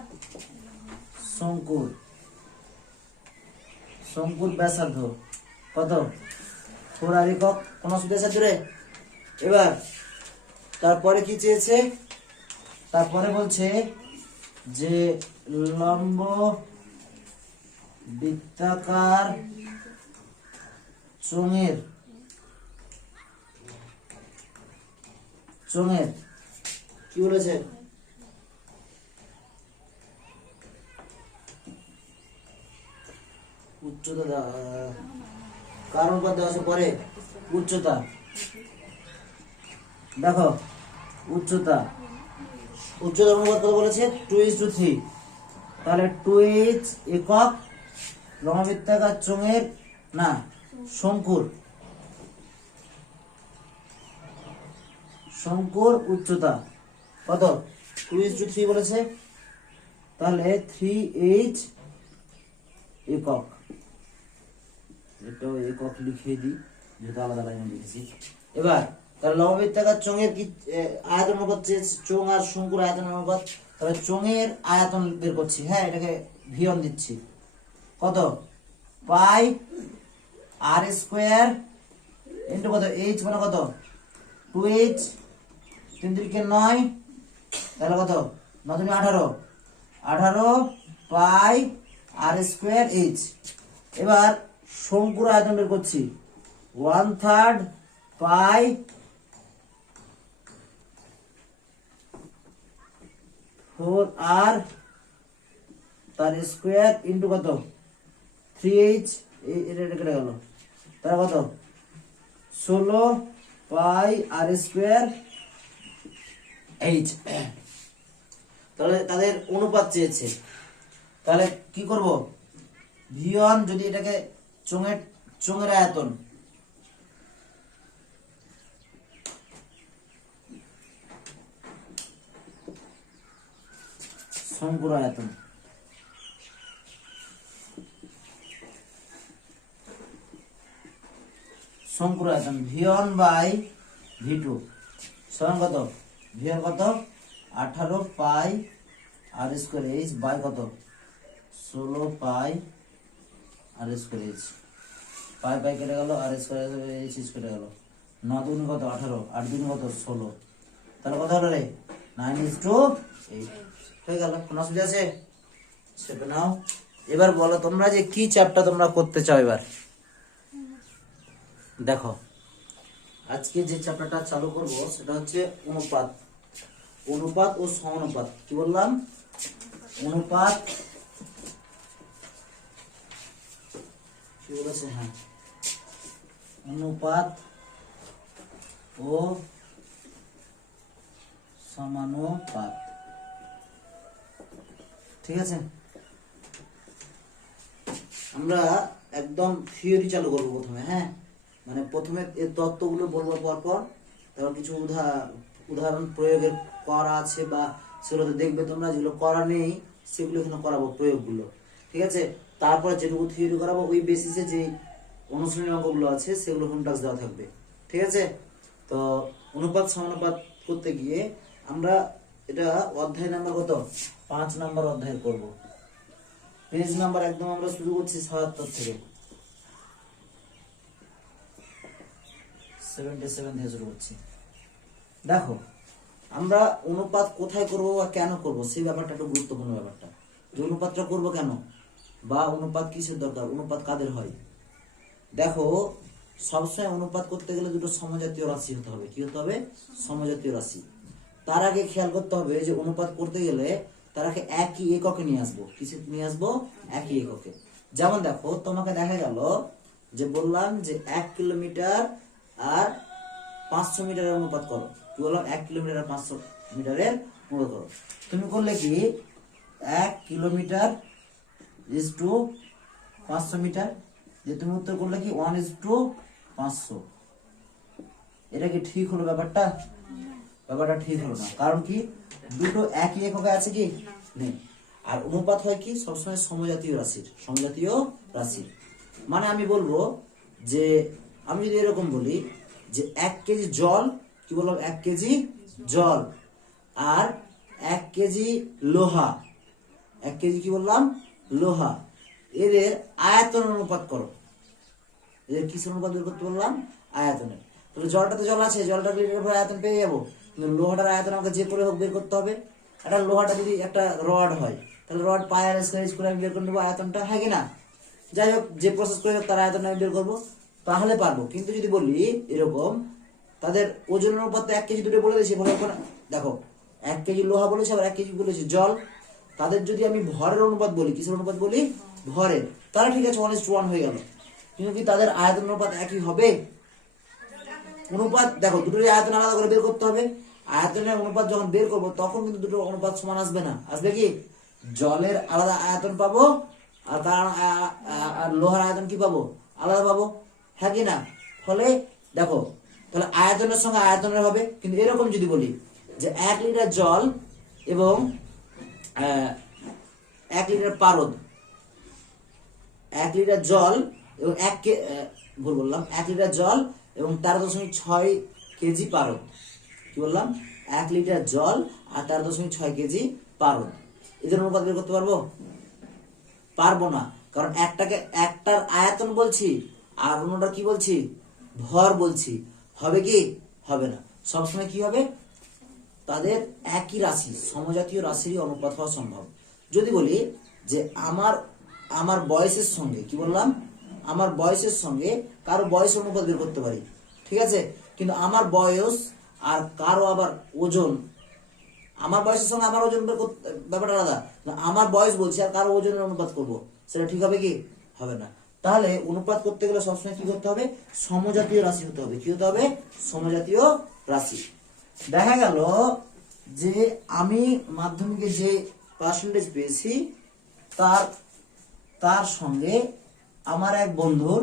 শঙ্কুর ব্যাসার্ধ কত? 4r একক। কোন অসুবিধা আছে রে? এবার তারপরে কি চেয়েছে? তারপরে বলছে যে লম্ব বৃত্তাকার চোঙের কি বলেছে? উচ্চতা, কারণ পদ দেওয়া আছে পরে। উচ্চতা দেখো, উচ্চতা অনুপাত কত বলেছে? 2:3। তাহলে 2h একক লম্ববৃত্তাকার চোঙের, না শঙ্কুর উচ্চতা কত? 2:3 বলেছে। তাহলে 3h একক, এটাও একক লিখে দিই যেহেতু আলাদা লাইনে লিখেছি। এবার তাহলে লম্ববৃত্তাকার চোঙের কি আয়তন অনুপাত চেয়েছে? চোঙ আর শঙ্কুর আয়তন অনুপাত। তবে চোঙের আয়তন বের করছি, হ্যাঁ এটাকে ভিয়ন দিচ্ছি। কত? পাই আর স্কোয়ার ইন্টু কত? এইচ মানে কত? 2h, 3 3 9, তাহলে কত? 9 2 18 পাই আর স্কোয়ার এইচ। এবার শঙ্কুর আয়তন বের করছি, 1/3 পাই ফোর আর তার স্কোয়ার ইন্টু কত? 3h, এটা কেটে গেল, তার কত? 16 পাই আর স্কোয়ার এইচ। তাহলে তাদের অনুপাত চেয়েছে, তাহলে কি করব? v1 যদি এটাকে চোঙের আয়তন, শঙ্কুর আয়তন, v1 বাই v2 সমান কত? v1 কত? 18 পাই আর স্কোয়ার এইচ বাই কত? 16 পাই আর স্কোয়ার এইচ। পাই কেটে গেল, আর স্কোয়ার এইচ কেটে গেল। 9 2 কত? 18, 8 2 কত? 16। তাহলে কত হলো রে? 9:8 হয়ে গেল। কোনো অসুবিধা আছে? সেটা নাও। এবার বলো তোমরা যে কি চ্যাপ্টার তোমরা করতে চাও। এবার দেখো আজকে যে চ্যাপ্টারটা চালু করব সেটা হচ্ছে অনুপাত। অনুপাত ও সমানুপাত, কি বললাম, অনুপাত, কি বলেছে, হ্যাঁ, অনুপাত ও সমানুপাত, ঠিক আছে। আমরা একদম থিওরি চালু করবো প্রথমে, হ্যাঁ, মানে প্রথমে এর তত্ত্বগুলো বলবো, পরপর তারপর কিছু উদাহরণ প্রয়োগের করা আছে বা সেগুলো দেখবে তোমরা, যেগুলো করা নেই সেগুলো এখানে করাবো প্রয়োগগুলো, ঠিক আছে। তারপরে যেটুকু থিওরি করাবো ওই বেসিসে যে অনুশীলনী অঙ্কগুলো আছে সেগুলো হোম টাস্ক দেওয়া থাকবে, ঠিক আছে। তো অনুপাত সমানুপাত করতে গিয়ে আমরা এটা অধ্যায় নাম্বার কত, 5 নাম্বার অধ্যায় করব। পেজ নাম্বার একদম আমরা শুরু করছি 77 থেকে, 77 থেকে শুরু করছি। দেখো আমরা অনুপাত কোথায় করব বা কেন করব সেই ব্যাপারটা একটু গুরুত্বপূর্ণ ব্যাপারটা, যে অনুপাতটা করব কেন বা অনুপাত কিসের দরকার, অনুপাত কাদের হয়। দেখো সবসময় অনুপাত করতে গেলে দুটো সমজাতীয় রাশি হতে হবে, কি হতে হবে, সমজাতীয় রাশি। তার আগে খেয়াল করতে হবে যে অনুপাত করতে গেলে তার আগে একই এককে নিয়ে আসবো, কিসে নিয়ে আসবো, একই এককে। যেমন দেখো তোমাকে দেখা গেল যে বললাম যে 1 কিলোমিটার আর 500 মিটারের অনুপাত করো, কি বললাম, 1 কিলোমিটার আর 500 মিটারের অনুপাত করো। তুমি করলে কি 1 কিলোমিটার ইজ টু 500 মিটার, যে তুমি উত্তর করলে কি 1:500। এটা কি ঠিক হলো ব্যাপারটা, ব্যাপারটা ঠিক হলো না, কারণ কি দুটো একই এককে আছে কি নেই। আর অনুপাত হয় কি সবসময় সমজাতীয় রাশির, সমজাতীয় রাশির। মানে আমি বলবো যে আমি যদি এরকম বলি যে 1 কেজি জল, কি বললাম, 1 কেজি জল আর 1 কেজি লোহা, 1 কেজি কি বললাম, লোহা, এদের আয়তন অনুপাত করো। এদের কিসের অনুপাত বের করতে বললাম, আয়তনের। তাহলে জলটাতে জল আছে, জলটা লিটারের পর আয়তন পেয়ে যাবো, কিন্তু লোহাটার আয়তন আমাকে যে করে হোক বের করতে হবে। একটা লোহাটা যদি একটা রড হয় তাহলে রড পায়ার স্কয়ার করে আমি বের করে নেবো আয়তনটা, হ্যাঁ কি না। যাই হোক যে প্রসেস করে হোক তার আয়তন আমি বের করবো, তাহলে পারবো। কিন্তু যদি বলি এরকম তাদের ওজনের অনুপাত 1 কেজি দুটো বলে দিয়েছি, বলে দেখো 1 কেজি লোহা বলেছে আবার 1 কেজি বলেছে জল, তাদের যদি আমি ভরের অনুপাত বলি, কিসের অনুপাত বলি, ভরের, তাহলে ঠিক আছে 1:1 হয়ে গেল। কিন্তু কি তাদের আয়তন অনুপাত একই হবে, অনুপাত দেখো দুটোর আয়তন আলাদা করে বের করতে হবে। আয়তনের অনুপাত যখন বের করবো তখন কিন্তু দুটো অনুপাত সমান আসবে না, আসবে কি, জলের আলাদা আয়তন পাবো আর তার আর লোহার আয়তন কি পাবো, আলাদা পাবো, হ্যাঁ কি না। ফলে দেখো তাহলে আয়তনের সঙ্গে আয়তনের হবে। কিন্তু এরকম যদি বলি যে 1 লিটার জল এবং 1 লিটার পারদ, 1 লিটার জল এবং ভুল বললাম, 1 লিটার জল এবং 13.6 কেজি পারদ, কি বললাম, 1 লিটার জল আর 13.6 কেজি পারদ, এদের অনুপাত বের করতে পারবো, পারবো না। কারণ একটার আয়তন বলছি আর অন্যটা কি বলছি, ভর বলছি, হবে কি, হবে না। সবসময় কি হবে, তাদের একই রাশি, সমজাতীয় রাশিরই অনুপাত হওয়া সম্ভব। যদি বলি যে আমার বয়সের সঙ্গে, কি বললাম, আমার বয়সের সঙ্গে কারো বয়স অনুপাত বের করতে পারি, ঠিক আছে। কিন্তু আমার বয়স আর কারো আবার ওজন, আমার বয়সের সঙ্গে আমার ওজন বের করতে ব্যাপারটা আলাদা, আমার বয়স বলছি আর কারো ওজনের অনুপাত করব, সেটা ঠিক হবে কি, হবে না। তাহলে অনুপাত করতে গেলে সবসময় কি করতে হবে, সমজাতীয় রাশি হতে হবে, কি হতে হবে, সমজাতীয় রাশি। দেখা গেল যে আমি মাধ্যমিকে যে পার্সেন্টেজ পেয়েছি তার সঙ্গে আমার এক বন্ধুর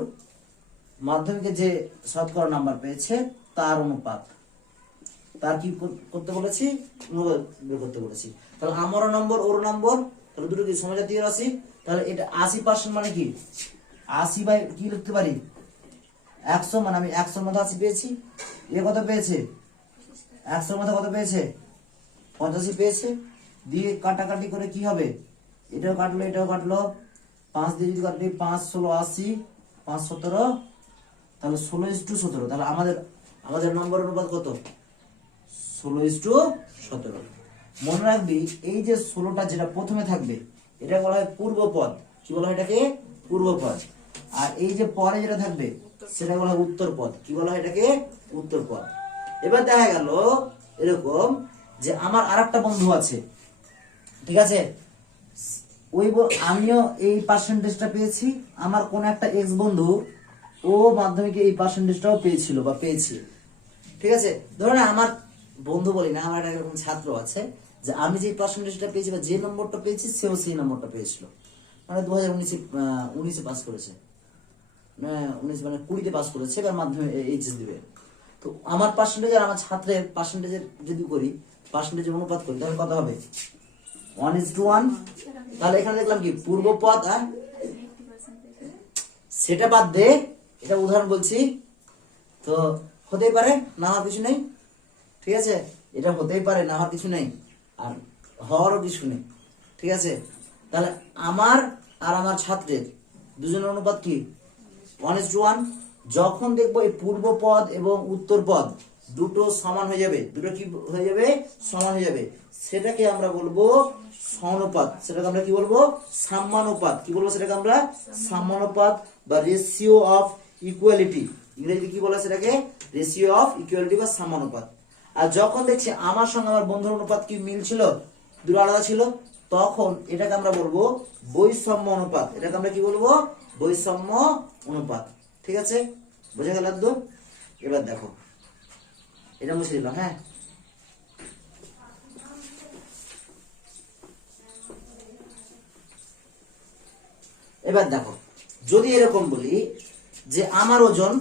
মাধ্যমিকে যে শতকরা নাম্বার পেয়েছে তার অনুপাত, তার কি করতে বলেছি, বের করতে বলেছি। তাহলে আমারও নম্বর ওর নম্বর, তাহলে দুটো কি সমজাতীয় রাশি। তাহলে এটা 80% মানে কি, 80 বাই কি লিখতে পারি, 100, মানে আমি 100-র মধ্যে 80 পেয়েছি। এ কত পেয়েছে, 100-র মধ্যে কত পেয়েছে, 85 পেয়েছে। দিয়ে কাটাকাটি করে কি হবে, এটাও কাটলো এটাও কাটলো, 5 দিয়ে যদি কাটলি 5 16 80, 5 17, তাহলে 16:17। তাহলে আমাদের নম্বরের অনুপাত কত, 16:17। মনে রাখবি এই যে 16টা যেটা প্রথমে থাকবে এটা বলা হয় পূর্বপদ, কি বলা হয় এটাকে, পূর্বপদ। আর এই যে পরে যেটা থাকবে সেটা বলা হয় উত্তরপদ, কি বলা হয় এটাকে, উত্তরপদ। এবার দেখা গেল এরকম যে আমার আরেকটা বন্ধু আছে, ঠিক আছে, আমিও এই পার্সেন্টেজটা পেয়েছি, আমার কোন একটা এক্স বন্ধু ও মাধ্যমিকে এই পার্সেন্টেজটাও পেয়েছিল বা পেয়েছি, ঠিক আছে। ধরুন আমার বন্ধু বলি না, আমার একটা এরকম ছাত্র আছে যে আমি যে পার্সেন্টেজটা পেয়েছি বা যে নম্বরটা পেয়েছি সেও সেই নম্বরটা পেয়েছিল, মানে 2019 পাস করেছে, 20 পাস করেছে, এবার মাধ্যমিক এইচএস দিবে। তো আমার পার্সেন্টেজ আর আমার ছাত্রের পার্সেন্টেজের যদি করি, পার্সেন্টেজের অনুপাত করি, তাহলে কত হবে? 1:1। তাহলে এখানে দেখলাম কি পূর্বপদ, আর সেটা বাদ দে, এটা উদাহরণ বলছি, তো হতেই পারে, না হওয়ার কিছু নেই, ঠিক আছে, এটা হতেই পারে, না হওয়ার কিছু নেই, আর হওয়ারও কিছু নেই, ঠিক আছে। তাহলে আমার আর আমার ছাত্রের দুজনের অনুপাত কি? 1:1। যখন দেখবো এই পূর্ব পদ এবং উত্তর পদ দুটো সমান হয়ে যাবে, দুটো কি হয়ে যাবে? সমান হয়ে যাবে, সেটাকে আমরা বলবো সমানুপাত, সেটাকে আমরা কি বলবো? সাম্যানুপাত। কি বলবো সেটাকে আমরা? সাম্যানুপাত বা রেশিও অফ ইকুয়ালিটি, ইংরেজিতে কি বলে সেটাকে? রেশিও অফ ইকুয়ালিটি বা সাম্যানুপাত। আর যখন দেখছি আমার সঙ্গে আমার বন্ধুর অনুপাত কি মিল ছিল, দুটো আলাদা ছিল, তখন এটাকে আমরা বলবো বৈষম্য অনুপাত। এটাকে আমরা কি বলবো? বৈষম্য অনুপাত, ঠিক আছে, বোঝা গেল একদম? এবার দেখো, এটা মুছে দিলাম, হ্যাঁ। এবার দেখো, যদি এরকম বলি যে আমার ওজন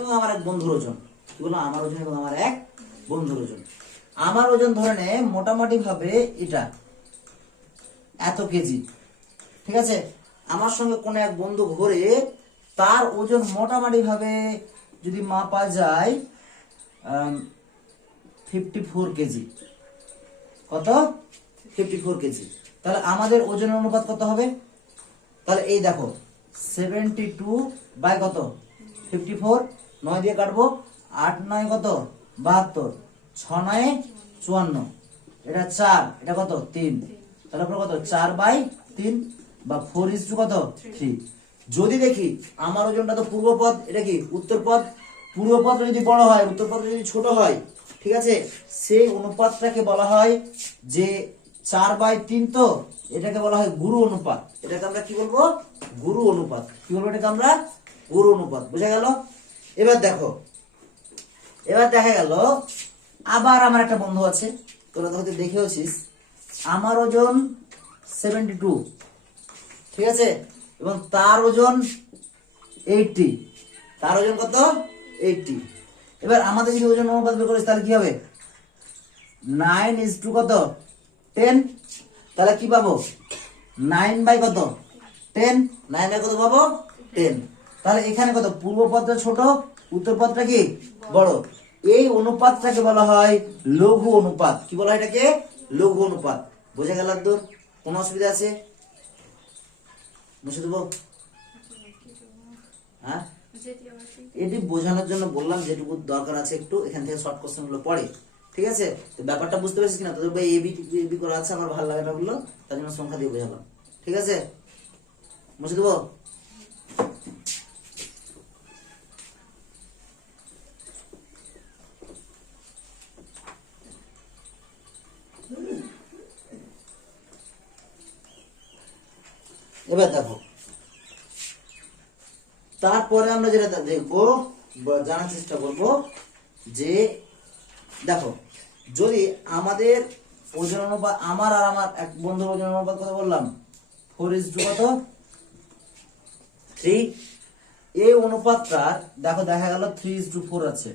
এবং আমার এক বন্ধুর ওজন, কি বললাম? আমার ওজন এবং আমার এক বন্ধুর ওজন। আমার ওজন ধরে নে মোটামুটি ভাবে এটা এত কেজি, ঠিক আছে। আমার সঙ্গে কোন এক বন্ধু ঘুরে, তার ওজন মোটামুটি ভাবে যদি মাপা যায় 54 কেজি। কত? 54 কেজি। তাহলে আমাদের ওজনের অনুপাত কত হবে? তাহলে এই দেখো 72 বাই কত? 54, 9 দিয়ে কাটবো, 8 9 কত? 72, 6 9 54, এটা 4, এটা কত? 3, তাহলে কত? 4/3 বা 4:2 কত? 3। যদি দেখি আমার ওজনটা তো পূর্বপদ, এটা কি উত্তরপদ, পূর্বপদ যদি বড় হয়, উত্তরপদ যদি ছোট হয়, ঠিক আছে, সেই অনুপাতটাকে বলা হয় যে 4/3, তো এটাকে বলা হয় গুরু অনুপাত। এটাকে আমরা কি বলবো? গুরু অনুপাত। কি বলবো এটাকে আমরা? গুরু অনুপাত। বুঝা গেল? এবার দেখো, এবার দেখা গেল আবার আমার একটা বন্ধু আছে, তোরা তো হয়তো দেখেওছিস, আমার ওজন 72, ঠিক আছে, এবং তার ওজন 80। তার ওজন কত? 80। এবার আমাদের যদি ওজন অনুপাত বের করিস, তাহলে কি হবে? 9:2 কত? 10। তাহলে কি পাবো? 9 বাই কত? 10। 9 বাই কত পাবো? 10। তাহলে এখানে কত? পূর্ব পদটা ছোট, উত্তর পদটা কি বড়। এই অনুপাতটাকে বলা হয় লঘু অনুপাত। কি বলা হয় এটাকে? লঘু অনুপাত। বোঝা গেল একদম? কোনো অসুবিধা আছে? মুছে দেবো? হ্যাঁ, এটি বোঝানোর জন্য বললাম, যেটুকু দরকার আছে একটু, এখান থেকে শর্ট কোশ্চেন গুলো পড়ে, ঠিক আছে। তো ব্যাপারটা বুঝতে পারছিস কিনা? তোদের ভাই এবি করা আছে, আমার ভালো লাগে না বললো, তার জন্য সংখ্যা দিয়ে বোঝালাম, ঠিক আছে। মুছে দেবো? এবার দেখো, তারপরে আমরা যেটা দেখবো, জানার চেষ্টা করব যে দেখো, যদি আমাদের ওজন অনুপাত, আমার আর আমার এক বন্ধুর ওজন অনুপাত কত বললাম? 4:2 কত? 3। এই অনুপাতটা দেখো, দেখা গেল 3:4 আছে,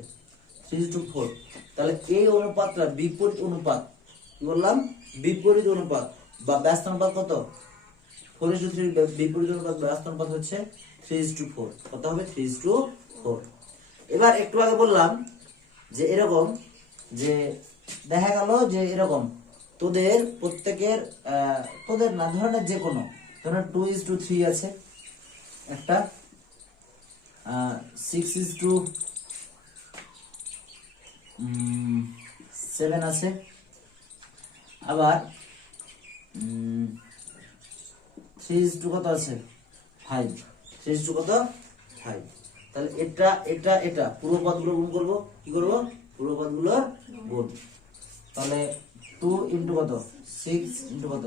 3:4। তাহলে এই অনুপাতটা বিপরীত অনুপাত। কি বললাম? বিপরীত অনুপাত বা ব্যস্ত অনুপাত কত? 4:3। বিপরীত অনুপাত ব্যস্ত অনুপাত হচ্ছে 3:4। কত হবে? 3:4। এবার একটু আগে বললাম যে এরকম, যে দেখা গেল যে এরকম তোদের প্রত্যেকের, তোদের না, ধরনের যে কোনো, ধরনের 2:3 আছে একটা, 6:7 আছে, আবার 3:2 কত আছে? 5। 3:2 কত? 5। তাহলে এটা এটা এটা পূর্বপদগুলো গুণ করবো। কি করবো? পূর্বপদগুলো গুণ। তাহলে 2 ইন্টু কত 6 ইন্টু কত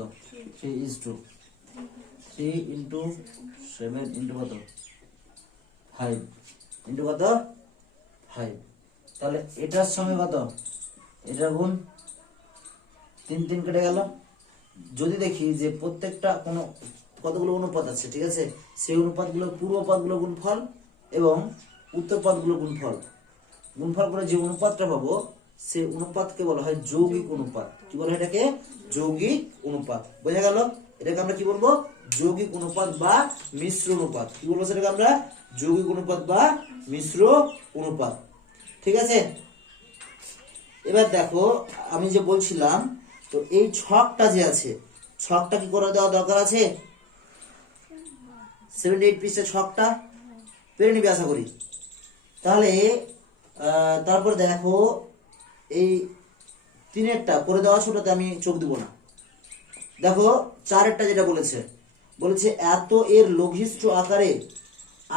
3 ইজ টু 3 ইন্টু 7 ইন্টু কত 5 ইন্টু কত 5। তাহলে এটার সঙ্গে কত এটা গুণ 3 3 কেটে গেল। যদি দেখি যে প্রত্যেকটা কোনো কতগুলো অনুপাত আছে, ঠিক আছে, সেই অনুপাতগুলোর পূর্ব পদগুলো গুণফল এবং উত্তর পদগুলো গুণফল করে যে অনুপাতটা পাবো সেই অনুপাতকে বলা হয় যৌগিক অনুপাত। কি বলে এটাকে? যৌগিক অনুপাত। বোঝা গেল? এটাকে আমরা কি বলবো? যৌগিক অনুপাত বা মিশ্র অনুপাত। কি বলবো সেটাকে আমরা? যৌগিক অনুপাত বা মিশ্র অনুপাত। ঠিক আছে, এবার দেখো আমি যে বলছিলাম, তো এই ছকটা যে আছে, ছকটা কি করে দেওয়া দরকার আছে? 78 পৃষ্ঠা ছকটা পেরে নিবি আশা করি। তাহলে তারপর দেখো এই 3-এরটা করে দেওয়া ছোটতে আমি চোখ দিব না। দেখো 4-এরটা যেটা বলেছে এত এর লঘিষ্ঠ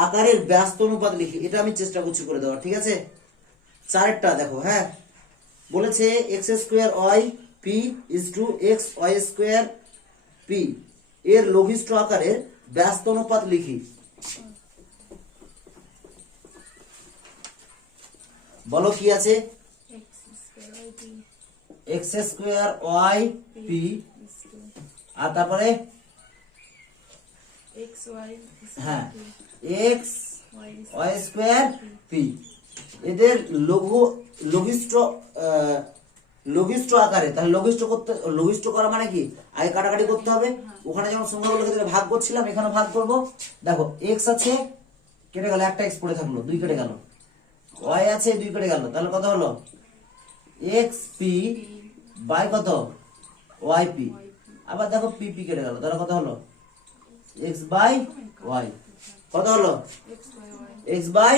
আকারের ব্যস্ত অনুপাত লিখি। এটা আমি চেষ্টা করছি করে দেওয়ার, ঠিক আছে। 4-এরটা দেখো, হ্যাঁ, বলেছে x square y p is to x y square p এর লঘিষ্ঠ আকারের ব্যস্ত অনুপাত লিখি। বলো কি আছে? x স্কয়ার y p আর তারপরে হ্যাঁ x y স্কয়ার p এদের লঘিষ্ঠ আকারে। তাহলে লঘিষ্ঠ করা মানে কি? আগে কাটাকাটি করতে হবে। ওখানে যেমন সংখ্যাগুলো ক্ষেত্রে ভাগ করছিলাম, এখানে ভাগ করব। দেখো x আছে, কেটে গেল, একটা x পড়ে থাকলো, 2 কেটে গেল। y আছে, 2 কেটে গেল, তাহলে কত হলো? xp বাই কত yp। আবার দেখো p কেটে গেল, তাহলে কত হলো? x by y। কত হলো? x by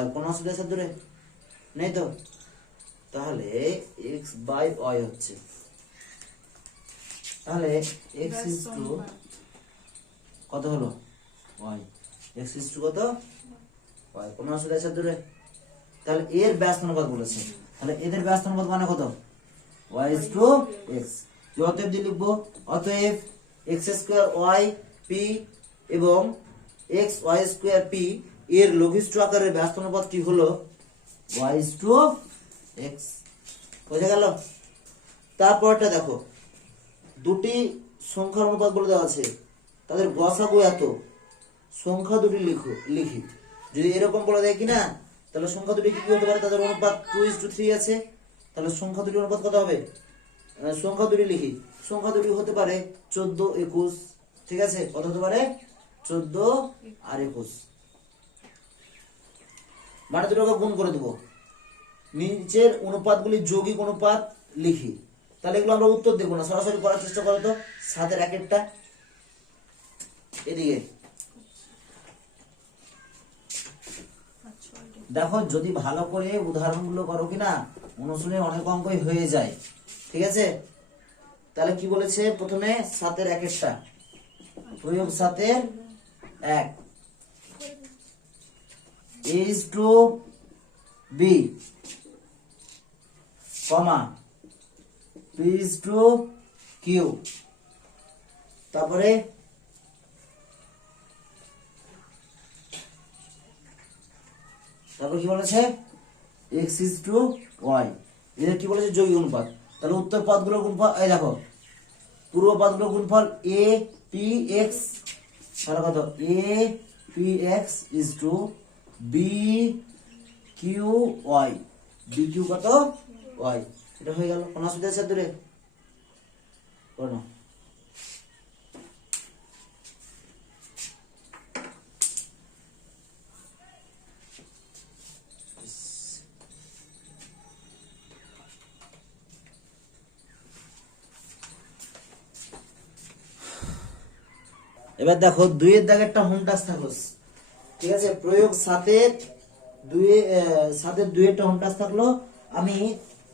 y। কোন অসুবিধা আছে দূরে নেই তো? তাহলে x বাই y হচ্ছে, তাহলে x ইজ টু কত হলো? y। x ইজ টু কত? y। কোন অসুবিধা আছে দূরে? তাহলে এর ব্যস্ত অনুপাত বলেছে, তাহলে এদের ব্যস্ত অনুপাত মানে কত? y is to x। অতএব দিয়ে লিখবো, অতএব x স্কয়ার y p এবং x y স্কয়ার p এর লঘিষ্ঠ আকারের ব্যস্ত অনুপাতটি হলো y ইজ টু x। বোঝা গেল? তারপরটা দেখো, দুটি সংখ্যার অনুপাত বলে দেওয়া আছে, তাদের গসাগু এত, সংখ্যা দুটি লিখি। যদি এরকম বলে দেয় কিনা, তাহলে সংখ্যা দুটি কি হতে পারে? তাদের অনুপাত 2:3 আছে। তাহলে সংখ্যা দুটির অনুপাত কত হবে? সংখ্যা দুটি লিখি। সংখ্যা দুটি হতে পারে 14 21। ঠিক আছে, কত হতে পারে? 14 আর 21। মানে দুটোকে গুণ করে দেবো। নিচের অনুপাতগুলি যৌগিক অনুপাত লিখি। তাহলে এগুলো আমরা উত্তর দেবো না, সরাসরি করার চেষ্টা করো তো। 7-এর 1-এরটা এদিকে দেখো, যদি ভালো করে উদাহরণগুলো করো কিনা, অনুশীলনে অনেক অঙ্কই হয়ে যায়। ঠিক আছে, তাহলে কি বলেছে প্রথমে? 7-এর 1-এরটা প্রয়োগ 7-এর 1 is to b comma p is to q। তারপরে কি বলেছে? x is to y। এদের কি বলেছে? যৌগিক অনুপাত। তাহলে উত্তর পদগুলোর গুণফল, এই দেখো পূর্ব পদগুলোর গুণফল a p x। তাহলে কত? a p x is to b q y। b q কত? y। এটা হয়ে গেল। কোন অসুবিধা আছে দূরে? কোন এবার দেখো 2-এর দাগেরটা হোম টাস্ক থাকলো। ঠিক আছে, প্রয়োগ 7-এর 2-এরটা হোম টাস্ক থাকলো। আমি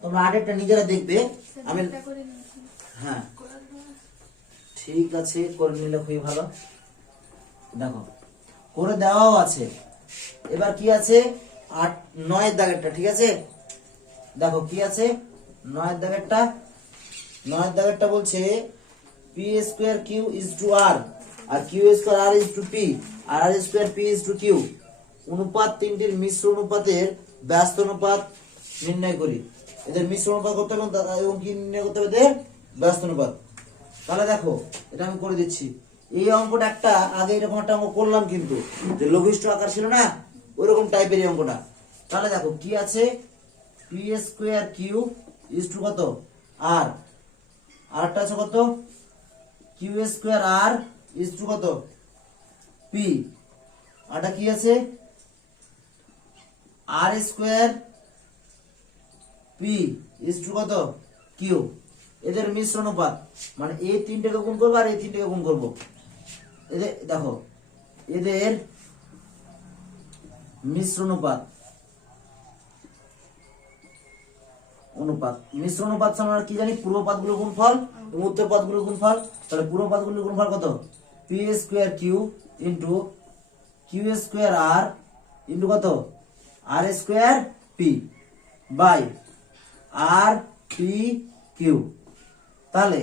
তোমরা 8-এরটা নিজেরা দেখবে। আমি হ্যাঁ ঠিক আছে, করে নিলে খুবই ভালো। দেখো করে দেওয়াও আছে। এবার কি আছে? 9-এর দাগেরটা। ঠিক আছে, দেখো কি আছে? নয়ের দাগেরটা বলছে p square q is to r, আর q square r is to p, আর r square p is to q. অনুপাত তিনটির মিশ্র অনুপাতের ব্যস্ত অনুপাত নির্ণয় করি। এদের মিশ্র অনুপাত করতে হবে এবং কি নির্ণয় করতে হবে এদের ব্যস্ত অনুপাত। তাহলে দেখো এটা আমি করে দিচ্ছি। এই অঙ্কটা একটা আগে এরকম একটা অঙ্ক করলাম, কিন্তু যে লঘিষ্ঠ আকার ছিল না ওইরকম টাইপের এই অঙ্কটা। তাহলে দেখো কি আছে, p square q is to কত আর, আরটা আছে কত q square r is to কত পি, আরটা কি আছে r square p is to কত কিউ। এদের মিশ্র অনুপাত মানে এই তিনটাকে গুণ করবো আর এই তিনটাকে গুণ করবো। এদের দেখো এদের মিশ্র অনুপাত মিশ্র অনুপাত আমরা কি জানি, পূর্ব পদগুলোর গুণফল এবং উত্তর পদগুলোর গুণফল। তাহলে পূর্ব পদগুলোর গুণফল কত, p square q into q square r into কত r square p by r p q. তাহলে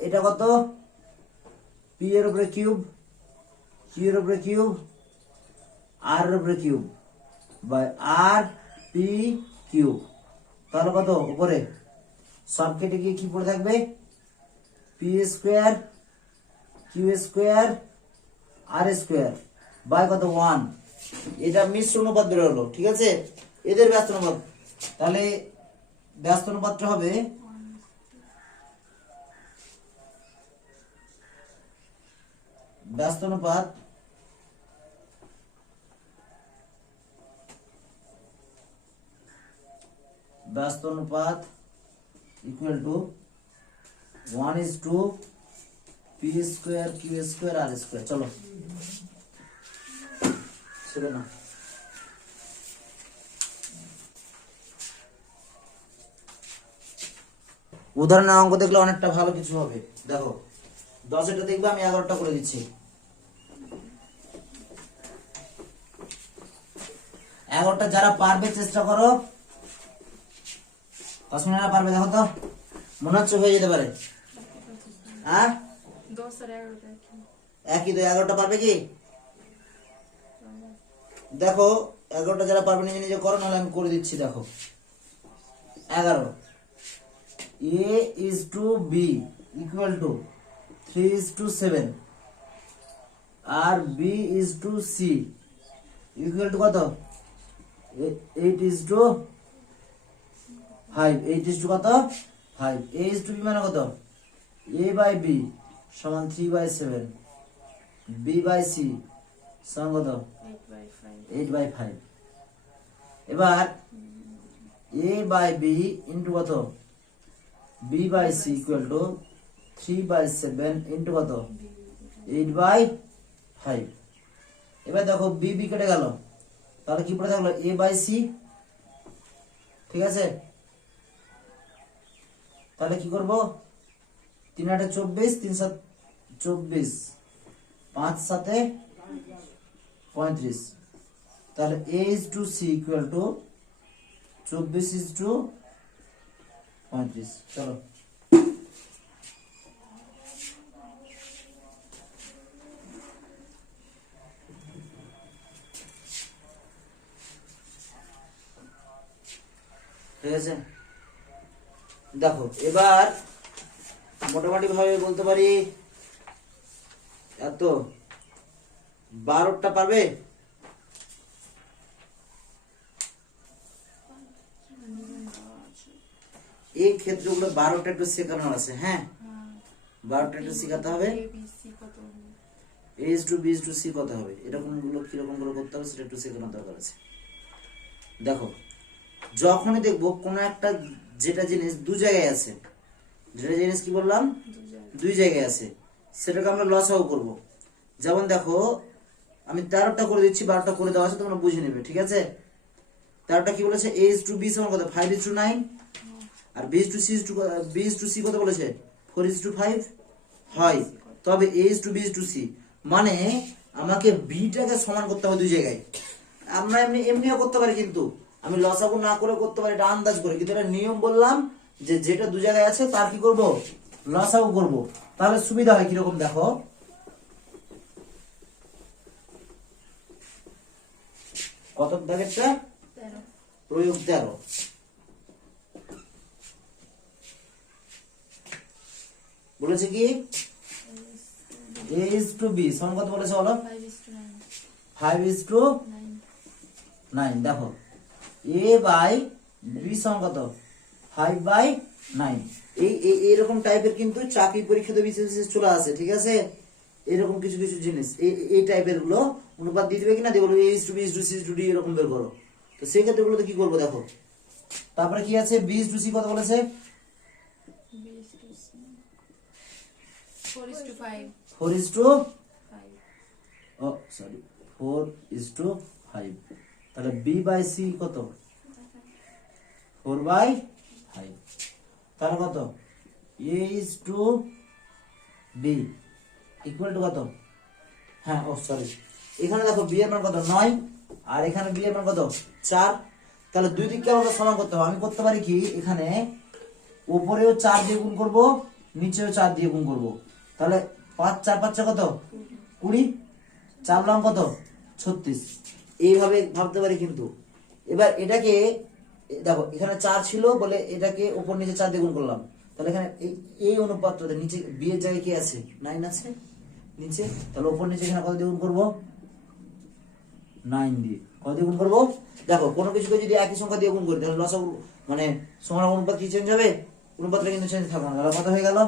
এটা কত, পি এর উপরে কিউব, কিউ এর উপরে কিউব, আর এর উপরে cube by r p q. তাহলে কত উপরে সব কেটে গিয়ে কি পড়ে থাকবে, p square q square r square by কত 1। এটা মিশ্র অনুপাত বের হলো, ঠিক আছে। এদের ব্যস্ত অনুপাত, তাহলে ব্যস্ত অনুপাতটা হবে ব্যস্ত অনুপাত equal to 1:2 p square q square r square. চলো ছিল না, উদাহরণের অঙ্ক দেখলে অনেকটা ভালো কিছু হবে। দেখো 10টা দেখবে, আমি 11টা করে দিচ্ছি। 11টা যারা পারবে চেষ্টা করো, কসমিনারা পারবে দেখো তো, মনে হচ্ছে হয়ে যেতে পারে। হ্যাঁ 10 আর 11 একই তো, 11টা পারবে কি দেখো, 11টা যারা পারবে নিজে নিজে করো, নাহলে আমি করে দিচ্ছি। দেখো 11 a is to b equal to 3:7 R b is to c equal to কত 8:5, 8:কত 5, a is to b মানে কত a by b সমান 3/7, b by c সমান কত 8/5। এবার a by b ইন্টু কত b by c equal to 3/7 into কত 8/5। এবার দেখো b b কেটে গেল, তাহলে কি পড়ে থাকলো a by c, ঠিক আছে। তাহলে কি করব, 3 8 24, 3 7 24, 5 7 35। তাহলে a is to c equal to 24 is to 35। চলো ঠিক আছে। দেখো এবার মোটামুটি ভাবে বলতে পারি এত 12টা পারবে। এই ক্ষেত্রগুলো 12টা একটু শেখানো আছে, হ্যাঁ 12টা একটু শেখাতে হবে। a is to b is to c কত হবে, এরকম গুলো কিরকম করে করতে হবে সেটা একটু শেখানো দরকার আছে। দেখো যখনই দেখবো কোনো একটা যেটা জিনিস দু জায়গায় আছে, যেটা জিনিস কি বললাম দুই জায়গায় আছে, সেটাকে আমরা লসাগু করব। যেমন দেখো আমি 13টা করে দিচ্ছি, 12টা করে দেওয়া আছে, তোমরা বুঝে নেবে, ঠিক আছে। 13টা কি বলেছে, a is to b সমান কত 5 is to 9, R b is to c কত বলেছে 4 is to 5 হয়। তবে a is to b is to c মানে আমাকে b টাকে সমান করতে হবে দুই জায়গায়। আমরা এমনিও করতে পারি, কিন্তু আমি লসাগু না করে করতে পারি, এটা আন্দাজ করে, কিন্তু এটা নিয়ম বললাম যে যেটা দু জায়গায় আছে তার কি করব, লসাগু করব। তাহলে সুবিধা হয় কিরকম দেখো, কত দাগেরটা, প্রয়োগ 13, বলেছে কি A:B সমান কত বলেছে বলো, 5:9। দেখো A/B সমান কত, 5/9। এইরকম টাইপের কিন্তু চাকরি পরীক্ষাতে বিশেষ বিশেষ চলে আসে, ঠিক আছে। এরকম কিছু কিছু জিনিস এই টাইপের গুলো অনুপাত দিয়ে দিবে কিনা দিয়ে বলবো A:B:C:D এরকম বের করো। তো সেই ক্ষেত্রে গুলোতে কি করবো দেখো, তারপরে কি আছে B:C কত বলেছে, 4:5। তাহলে B/C কত, 4/5। তাহলে কত A:B ইকুয়াল টু কত, হ্যাঁ এখানে দেখো B এর মান কত 9, আর এখানে B এর মান কত 4। তাহলে দুই দিককে আমাকে সমান করতে হবে। আমি করতে পারি কি, এখানে উপরেও 4 দিয়ে গুণ করব, নিচেও 4 দিয়ে গুণ করব। তাহলে 5 4 5 কত 20, 4 লং কত 36। এইভাবে ভাবতে পারি কিন্তু। এবার এটাকে দেখো, এখানে 4 ছিল বলে এটাকে উপর নিচে 4 দিয়ে গুণ করলাম। তাহলে এখানে এই অনুপাতটাতে নিচে বি এর জায়গায় কি আছে, 9 আছে নিচে। তাহলে উপর নিচে এখানে কত দিয়ে গুণ করব, 9 দিয়ে। কত দিয়ে গুণ করব, দেখো কোনো কিছুকে যদি একই সংখ্যা দিয়ে গুণ করি তাহলে লসাগু মানে সংখ্যার অনুপাত কি চেঞ্জ হবে, অনুপাতটা কিন্তু চেঞ্জ থাকবে না। তাহলে কত হয়ে গেল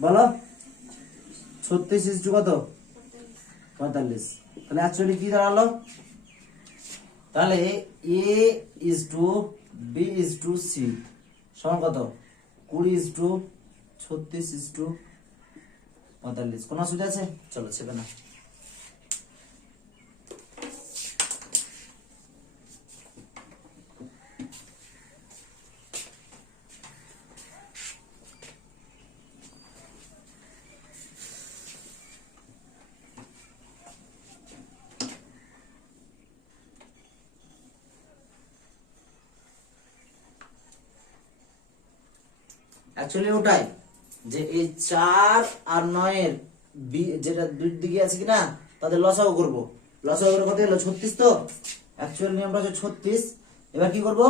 বলো, 36 কত 45। তাহলে অ্যাকচুয়ালি কি দাঁড়ালো, তাহলে A:B:C সমান কত 20:36:45। কোন অসুবিধা আছে, চলো ছেপে না। অ্যাকচুয়ালি ওটাই যে এই 4 আর 9 এর যেটা দুই দিকে আছে কিনা তাদের লসাগু করব। লসাগু করে কত হলো 36। তো অ্যাকচুয়াল নিয়মটা হচ্ছে 36। এবার কি করব,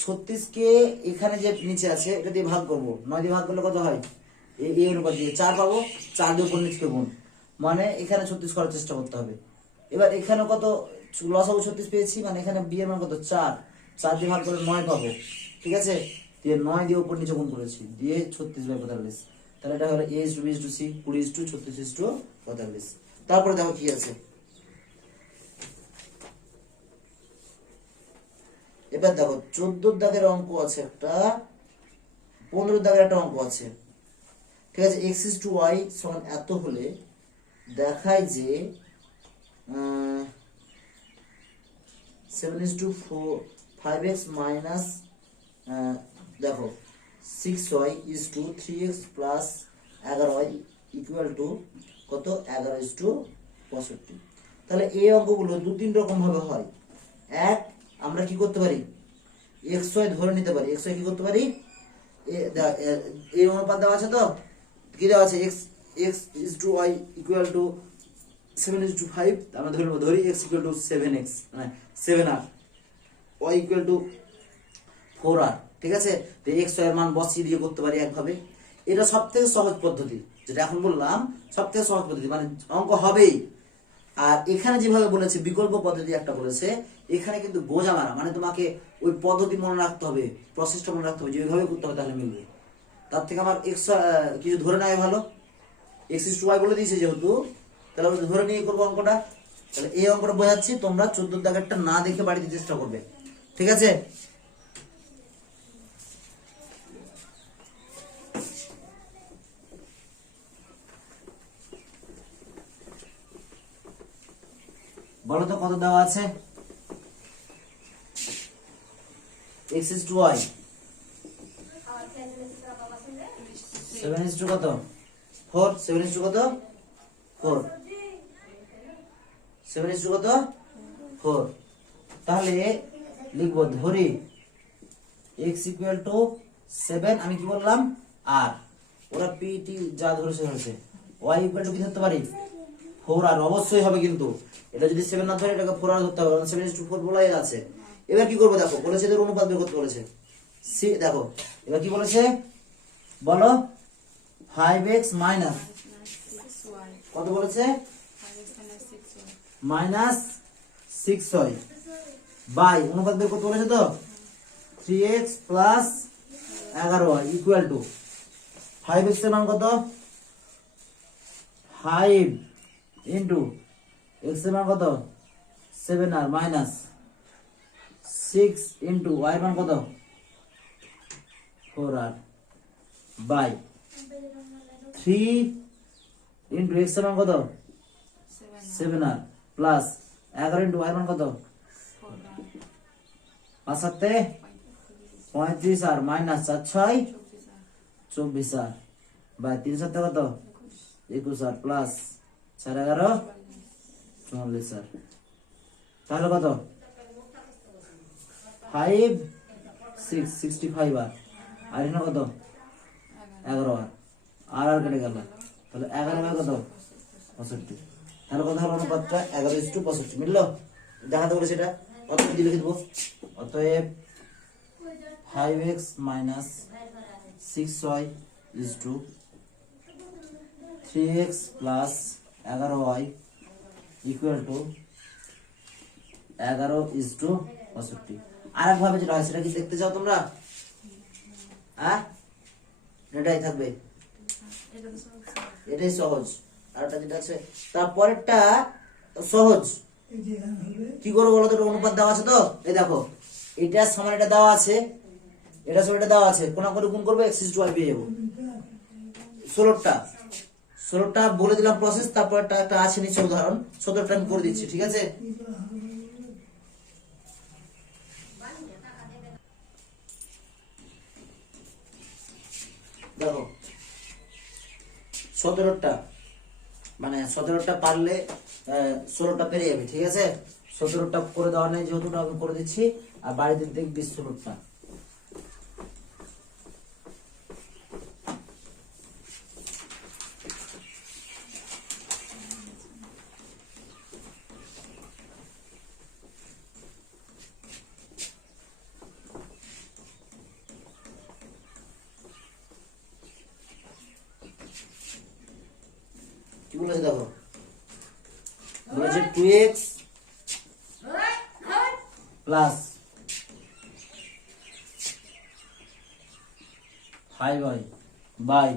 36 কে এখানে যে নিচে আছে এটা দিয়ে ভাগ করব। 9 দিয়ে ভাগ করলে কত হয়, এই অনুপাত দিয়ে 4 পাবো, 4 দিয়ে উপর নিচে গুণ, মানে এখানে 36 করার চেষ্টা করতে হবে। এবার এখানে কত লসাগু 36 পেয়েছি, মানে এখানে বি এর মান কত 4, 4 দিয়ে ভাগ করলে 9 পাবো, ঠিক আছে। দিয়ে 9 দিয়ে উপর নিচে গুণ করেছি, দিয়ে 36/45। তাহলে এটা হলো A:B:C 20:36:45। তারপরে দেখো কি আছে, এবার দেখো 14 দাগের অঙ্ক আছে একটা, 15 দাগের একটা অঙ্ক আছে, ঠিক আছে। x/y সমান এত হলে দেখায় যে 7:5x মাইনাস দেখো 6y is to 3x plus 11y equal to কত 11:65। তাহলে এই অঙ্কগুলো দু তিন রকম ভাবে হয়। এক, আমরা কি করতে পারি, xy ধরে নিতে পারি। xy কি করতে পারি, এই অনুপাত দেওয়া আছে, তো কি দেওয়া আছে x is to y equal to 7:5। আমরা ধরি x equal to 7x মানে 7r, y equal to 4r, ঠিক আছে। তো x এর মান বসিয়ে দিয়ে করতে পারি একভাবে। এটা সবথেকে সহজ পদ্ধতি, যেটা এখন বললাম সবথেকে সহজ পদ্ধতি, মানে অঙ্ক হবেই। আর এখানে যেভাবে বলেছে বিকল্প পদ্ধতি একটা বলেছে, এখানে কিন্তু গোজা মারা, মানে তোমাকে ওই পদ্ধতি মনে রাখতে হবে, প্রসেসটা মনে রাখতে হবে, যেভাবে করতে হবে তাহলে মিলবে। তার থেকে আমার x কিছু ধরে নেওয়া ভালো। x is to y বলে দিয়েছে যেহেতু, তাহলে ধরে নিয়ে করবো অঙ্কটা। তাহলে এই অঙ্কটা বোঝাচ্ছি, তোমরা 14 দাগেরটা না দেখে বাড়িতে চেষ্টা করবে, ঠিক আছে। বলো তো কত দেওয়া আছে, x is to y 7 কত 4, 7 কত 4, 7 কত 4। তাহলে লিখবো ধরি x ইকুয়াল টু 7, আমি কি বললাম আর ওরা পিটি যা ধরেছে y ইকুয়াল টু কি ধরতে পারি 4 আর অবশ্যই হবে, কিন্তু এটা যদি 7 না ধরে এটাকে 4 আর ধরতে হবে, কারণ 7:4 বলাই আছে। এবার কি করবো দেখো, বলেছে এদের অনুপাত বের করতে বলেছে। দেখো এবার কি বলেছে বলো, 5x মাইনাস কত বলেছে, মাইনাস 6y বাই অনুপাত বের করতে বলেছে তো 3x plus 11y equal two 5x এর মান কত 5 ইন্টু x এর মান কত 7r মাইনাস 6 ইন্টু y এর মান কত 4r বাই 3 ইন্টু x এর মান কত 7r প্লাস 11 ইন্টু y এর মান কত 5 35 আর মাইনাস 4 6 24 আর বাই 3 7 কত 21 আর প্লাস 4 11 44 আর তাহলে কত 5 6 65 আর এখানে কত 11 আর কেটে গেল, তাহলে 11 কত 65, তাহলে কত হলো অনুপাতটা 11:65 মিললো। দেখাতে বলে সেটা অতএব লিখে দেবো, অতএব 5x minus 6y is to 3x plus 11y equal to 11:65। আর একভাবে যেটা হয় সেটা কি দেখতে চাও তোমরা? হ্যাঁ এটাই থাকবে, এটাই সহজ। আর এটা যেটা আছে তারপরেরটা সহজ, কি করবো বলো তো, অনুপাত দেওয়া আছে তো, এই দেখো এটার সমান এটা দেওয়া আছে, এটা সমান এটা দেওয়া আছে, কোন করে গুণ করবো x/y পেয়ে যাবো। 16টা বলে দিলাম প্রসেস, তারপর একটা আছে নিচে উদাহরণ, 17টা আমি করে দিচ্ছি, ঠিক আছে। দেখো 17টা মানে 17টা পারলে 16টা পেরে যাবে, ঠিক আছে। 17টা করে দেওয়া নেই যেহেতু আমি করে দিচ্ছি, আর বাড়িতে দেখবি 16টা। কি বলেছে দেখো, বলেছে 2x plus 5y by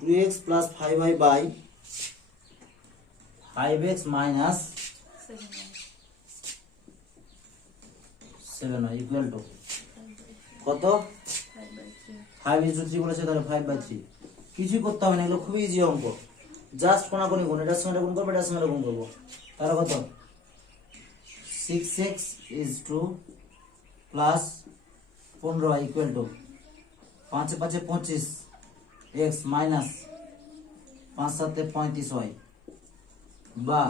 2x plus 5y by 5x minus 7y equal to কত 5/3 বলেছে, তাহলে 5/3। কিছুই করতে হবে না, এগুলো খুবই ইজি অঙ্ক, জাস্ট কোনাকুনি গুণ, এটার সঙ্গে গুণ করবো, এটার সঙ্গে গুণ করবো, তাহলে কত 6x is to plus 15y equal to 5 5 25 x minus 5 7 35y বা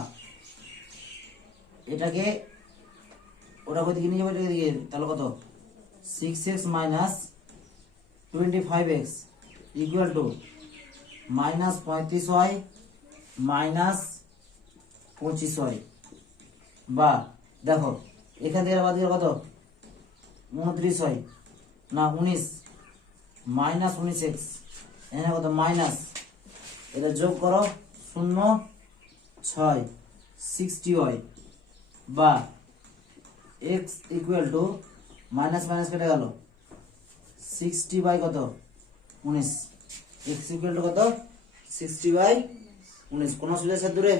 এটাকে ওটা কই দিকে নিয়ে যাবো, এটাকে দিকে, তাহলে কত 6x minus 25x equal to minus 35y minus 25y বা দেখো এখান থেকে বাদ দিলে কত 29y না 19 মাইনাস 19x, এখানে কত মাইনাস, এটা যোগ করো 0 6 60y বা x equal to minus minus কেটে গেল 60 বাই কত 19, x ইকুয়াল টু কত 60/19, কোন অসুবিধা আছে দূরে?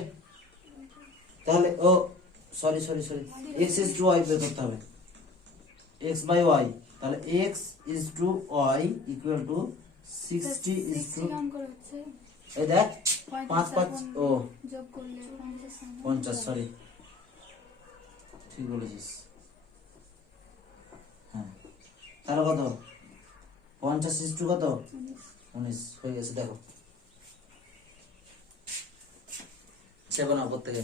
তাহলে ও sorry x is to y বের করতে হবে, x বাই y, তাহলে x is to y equal to 60 is to, এই দেখ 5 5 ও যোগ করলে 50, সরি ঠিক বলেছিস, হ্যাঁ তাহলে কত 50 ইজ টু কত 19 হয়ে গেছে। দেখো 7 উপর থেকে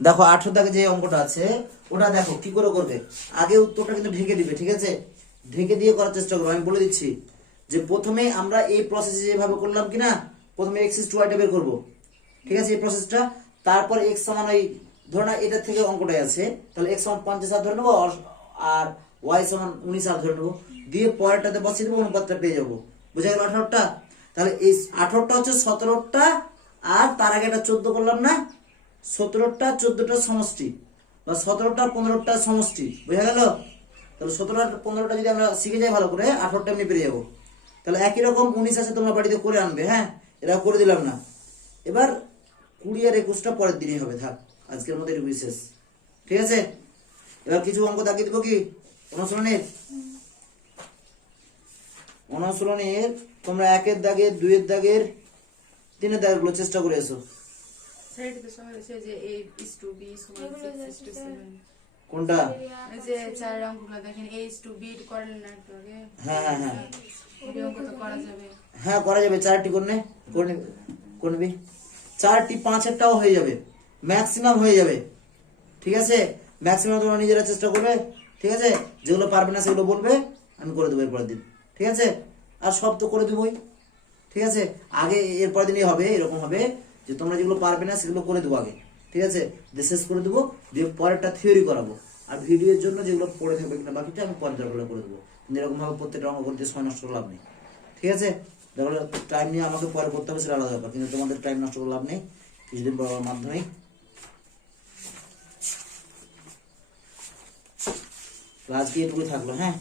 দেখো 18 দাগে যে অঙ্কটা আছে ওটা দেখো কি করে করবে। আগে উত্তরটা কিন্তু ঢেকে দিবে, ঠিক আছে, ঢেকে দিয়ে করার চেষ্টা করবে। আমি বলে দিচ্ছি যে প্রথমে আমরা এই প্রসেসে যেভাবে করলাম কিনা, প্রথমে x is to y টা বের করবো, ঠিক আছে, এই প্রসেসটা। তারপর x সমান ওই ধরো না এটা থেকে অঙ্কটাই আছে, তাহলে x সমান 50 ধরে নেবো আর y সমান 19 ধরে নেবো, দিয়ে পরেরটাতে বসিয়ে দেবো, অনুপাতটা পেয়ে যাবো। বুঝা গেল 18টা? তাহলে এই 18টা হচ্ছে 17টা, আর তার আগে একটা 14 করলাম না, 17টা 14টার সমষ্টি, বা 17টা 15টার সমষ্টি। বুঝা গেল? তাহলে 17টা 15টা যদি আমরা শিখে যাই ভালো করে, 18টা এমনি পেরে যাবো। তাহলে একই রকম 19 আছে, তোমরা বাড়িতে করে আনবে। হ্যাঁ, এরা করে দিলাম না। এবার 20 আর 21টা পরের দিনই হবে। থাক, আজকের মতো এটুকুই শেষ, ঠিক আছে। এবার কিছু অঙ্ক দাগিয়ে দিব কি অনুশীলনের তোমরা 1-এর দাগের, 2-এর দাগের, 3-এর দাগের গুলো চেষ্টা করে এসো। কোনটা? হ্যাঁ হ্যাঁ হ্যাঁ হ্যাঁ, করা যাবে। 4টি করে নিবি 4টি, 5-এরটাও হয়ে যাবে, ম্যাক্সিমাম হয়ে যাবে, ঠিক আছে। ম্যাক্সিমাম তোমরা নিজেরা চেষ্টা করবে, ঠিক আছে। যেগুলো পারবে না সেগুলো বলবে, আমি করে দেবো এরপরের দিন, ঠিক আছে। আর সব তো করে দেবোই, ঠিক আছে। আগে এরপরের দিনই হবে, এরকম হবে যে তোমরা যেগুলো পারবে না সেগুলো করে দেবো আগে, ঠিক আছে, দিয়ে শেষ করে দেবো, দিয়ে পরেরটা থিওরি করাবো। আর ভিডিওর জন্য যেগুলো পড়ে থাকবে কিনা বাকিটা আমি পরের দরকার করে দেবো। কিন্তু এরকম ভাবে প্রত্যেকটা অঙ্ক করতে সময় নষ্ট করে লাভ নেই, ঠিক আছে। দেখো টাইম নিয়ে আমাকে পরে করতে হবে, সেটা আলাদা ব্যাপার, কিন্তু তোমাদের টাইম নষ্ট করে লাভ নেই। কিছুদিন পর মাধ্যমিক, আজকে এটুকুই থাকলো। হ্যাঁ।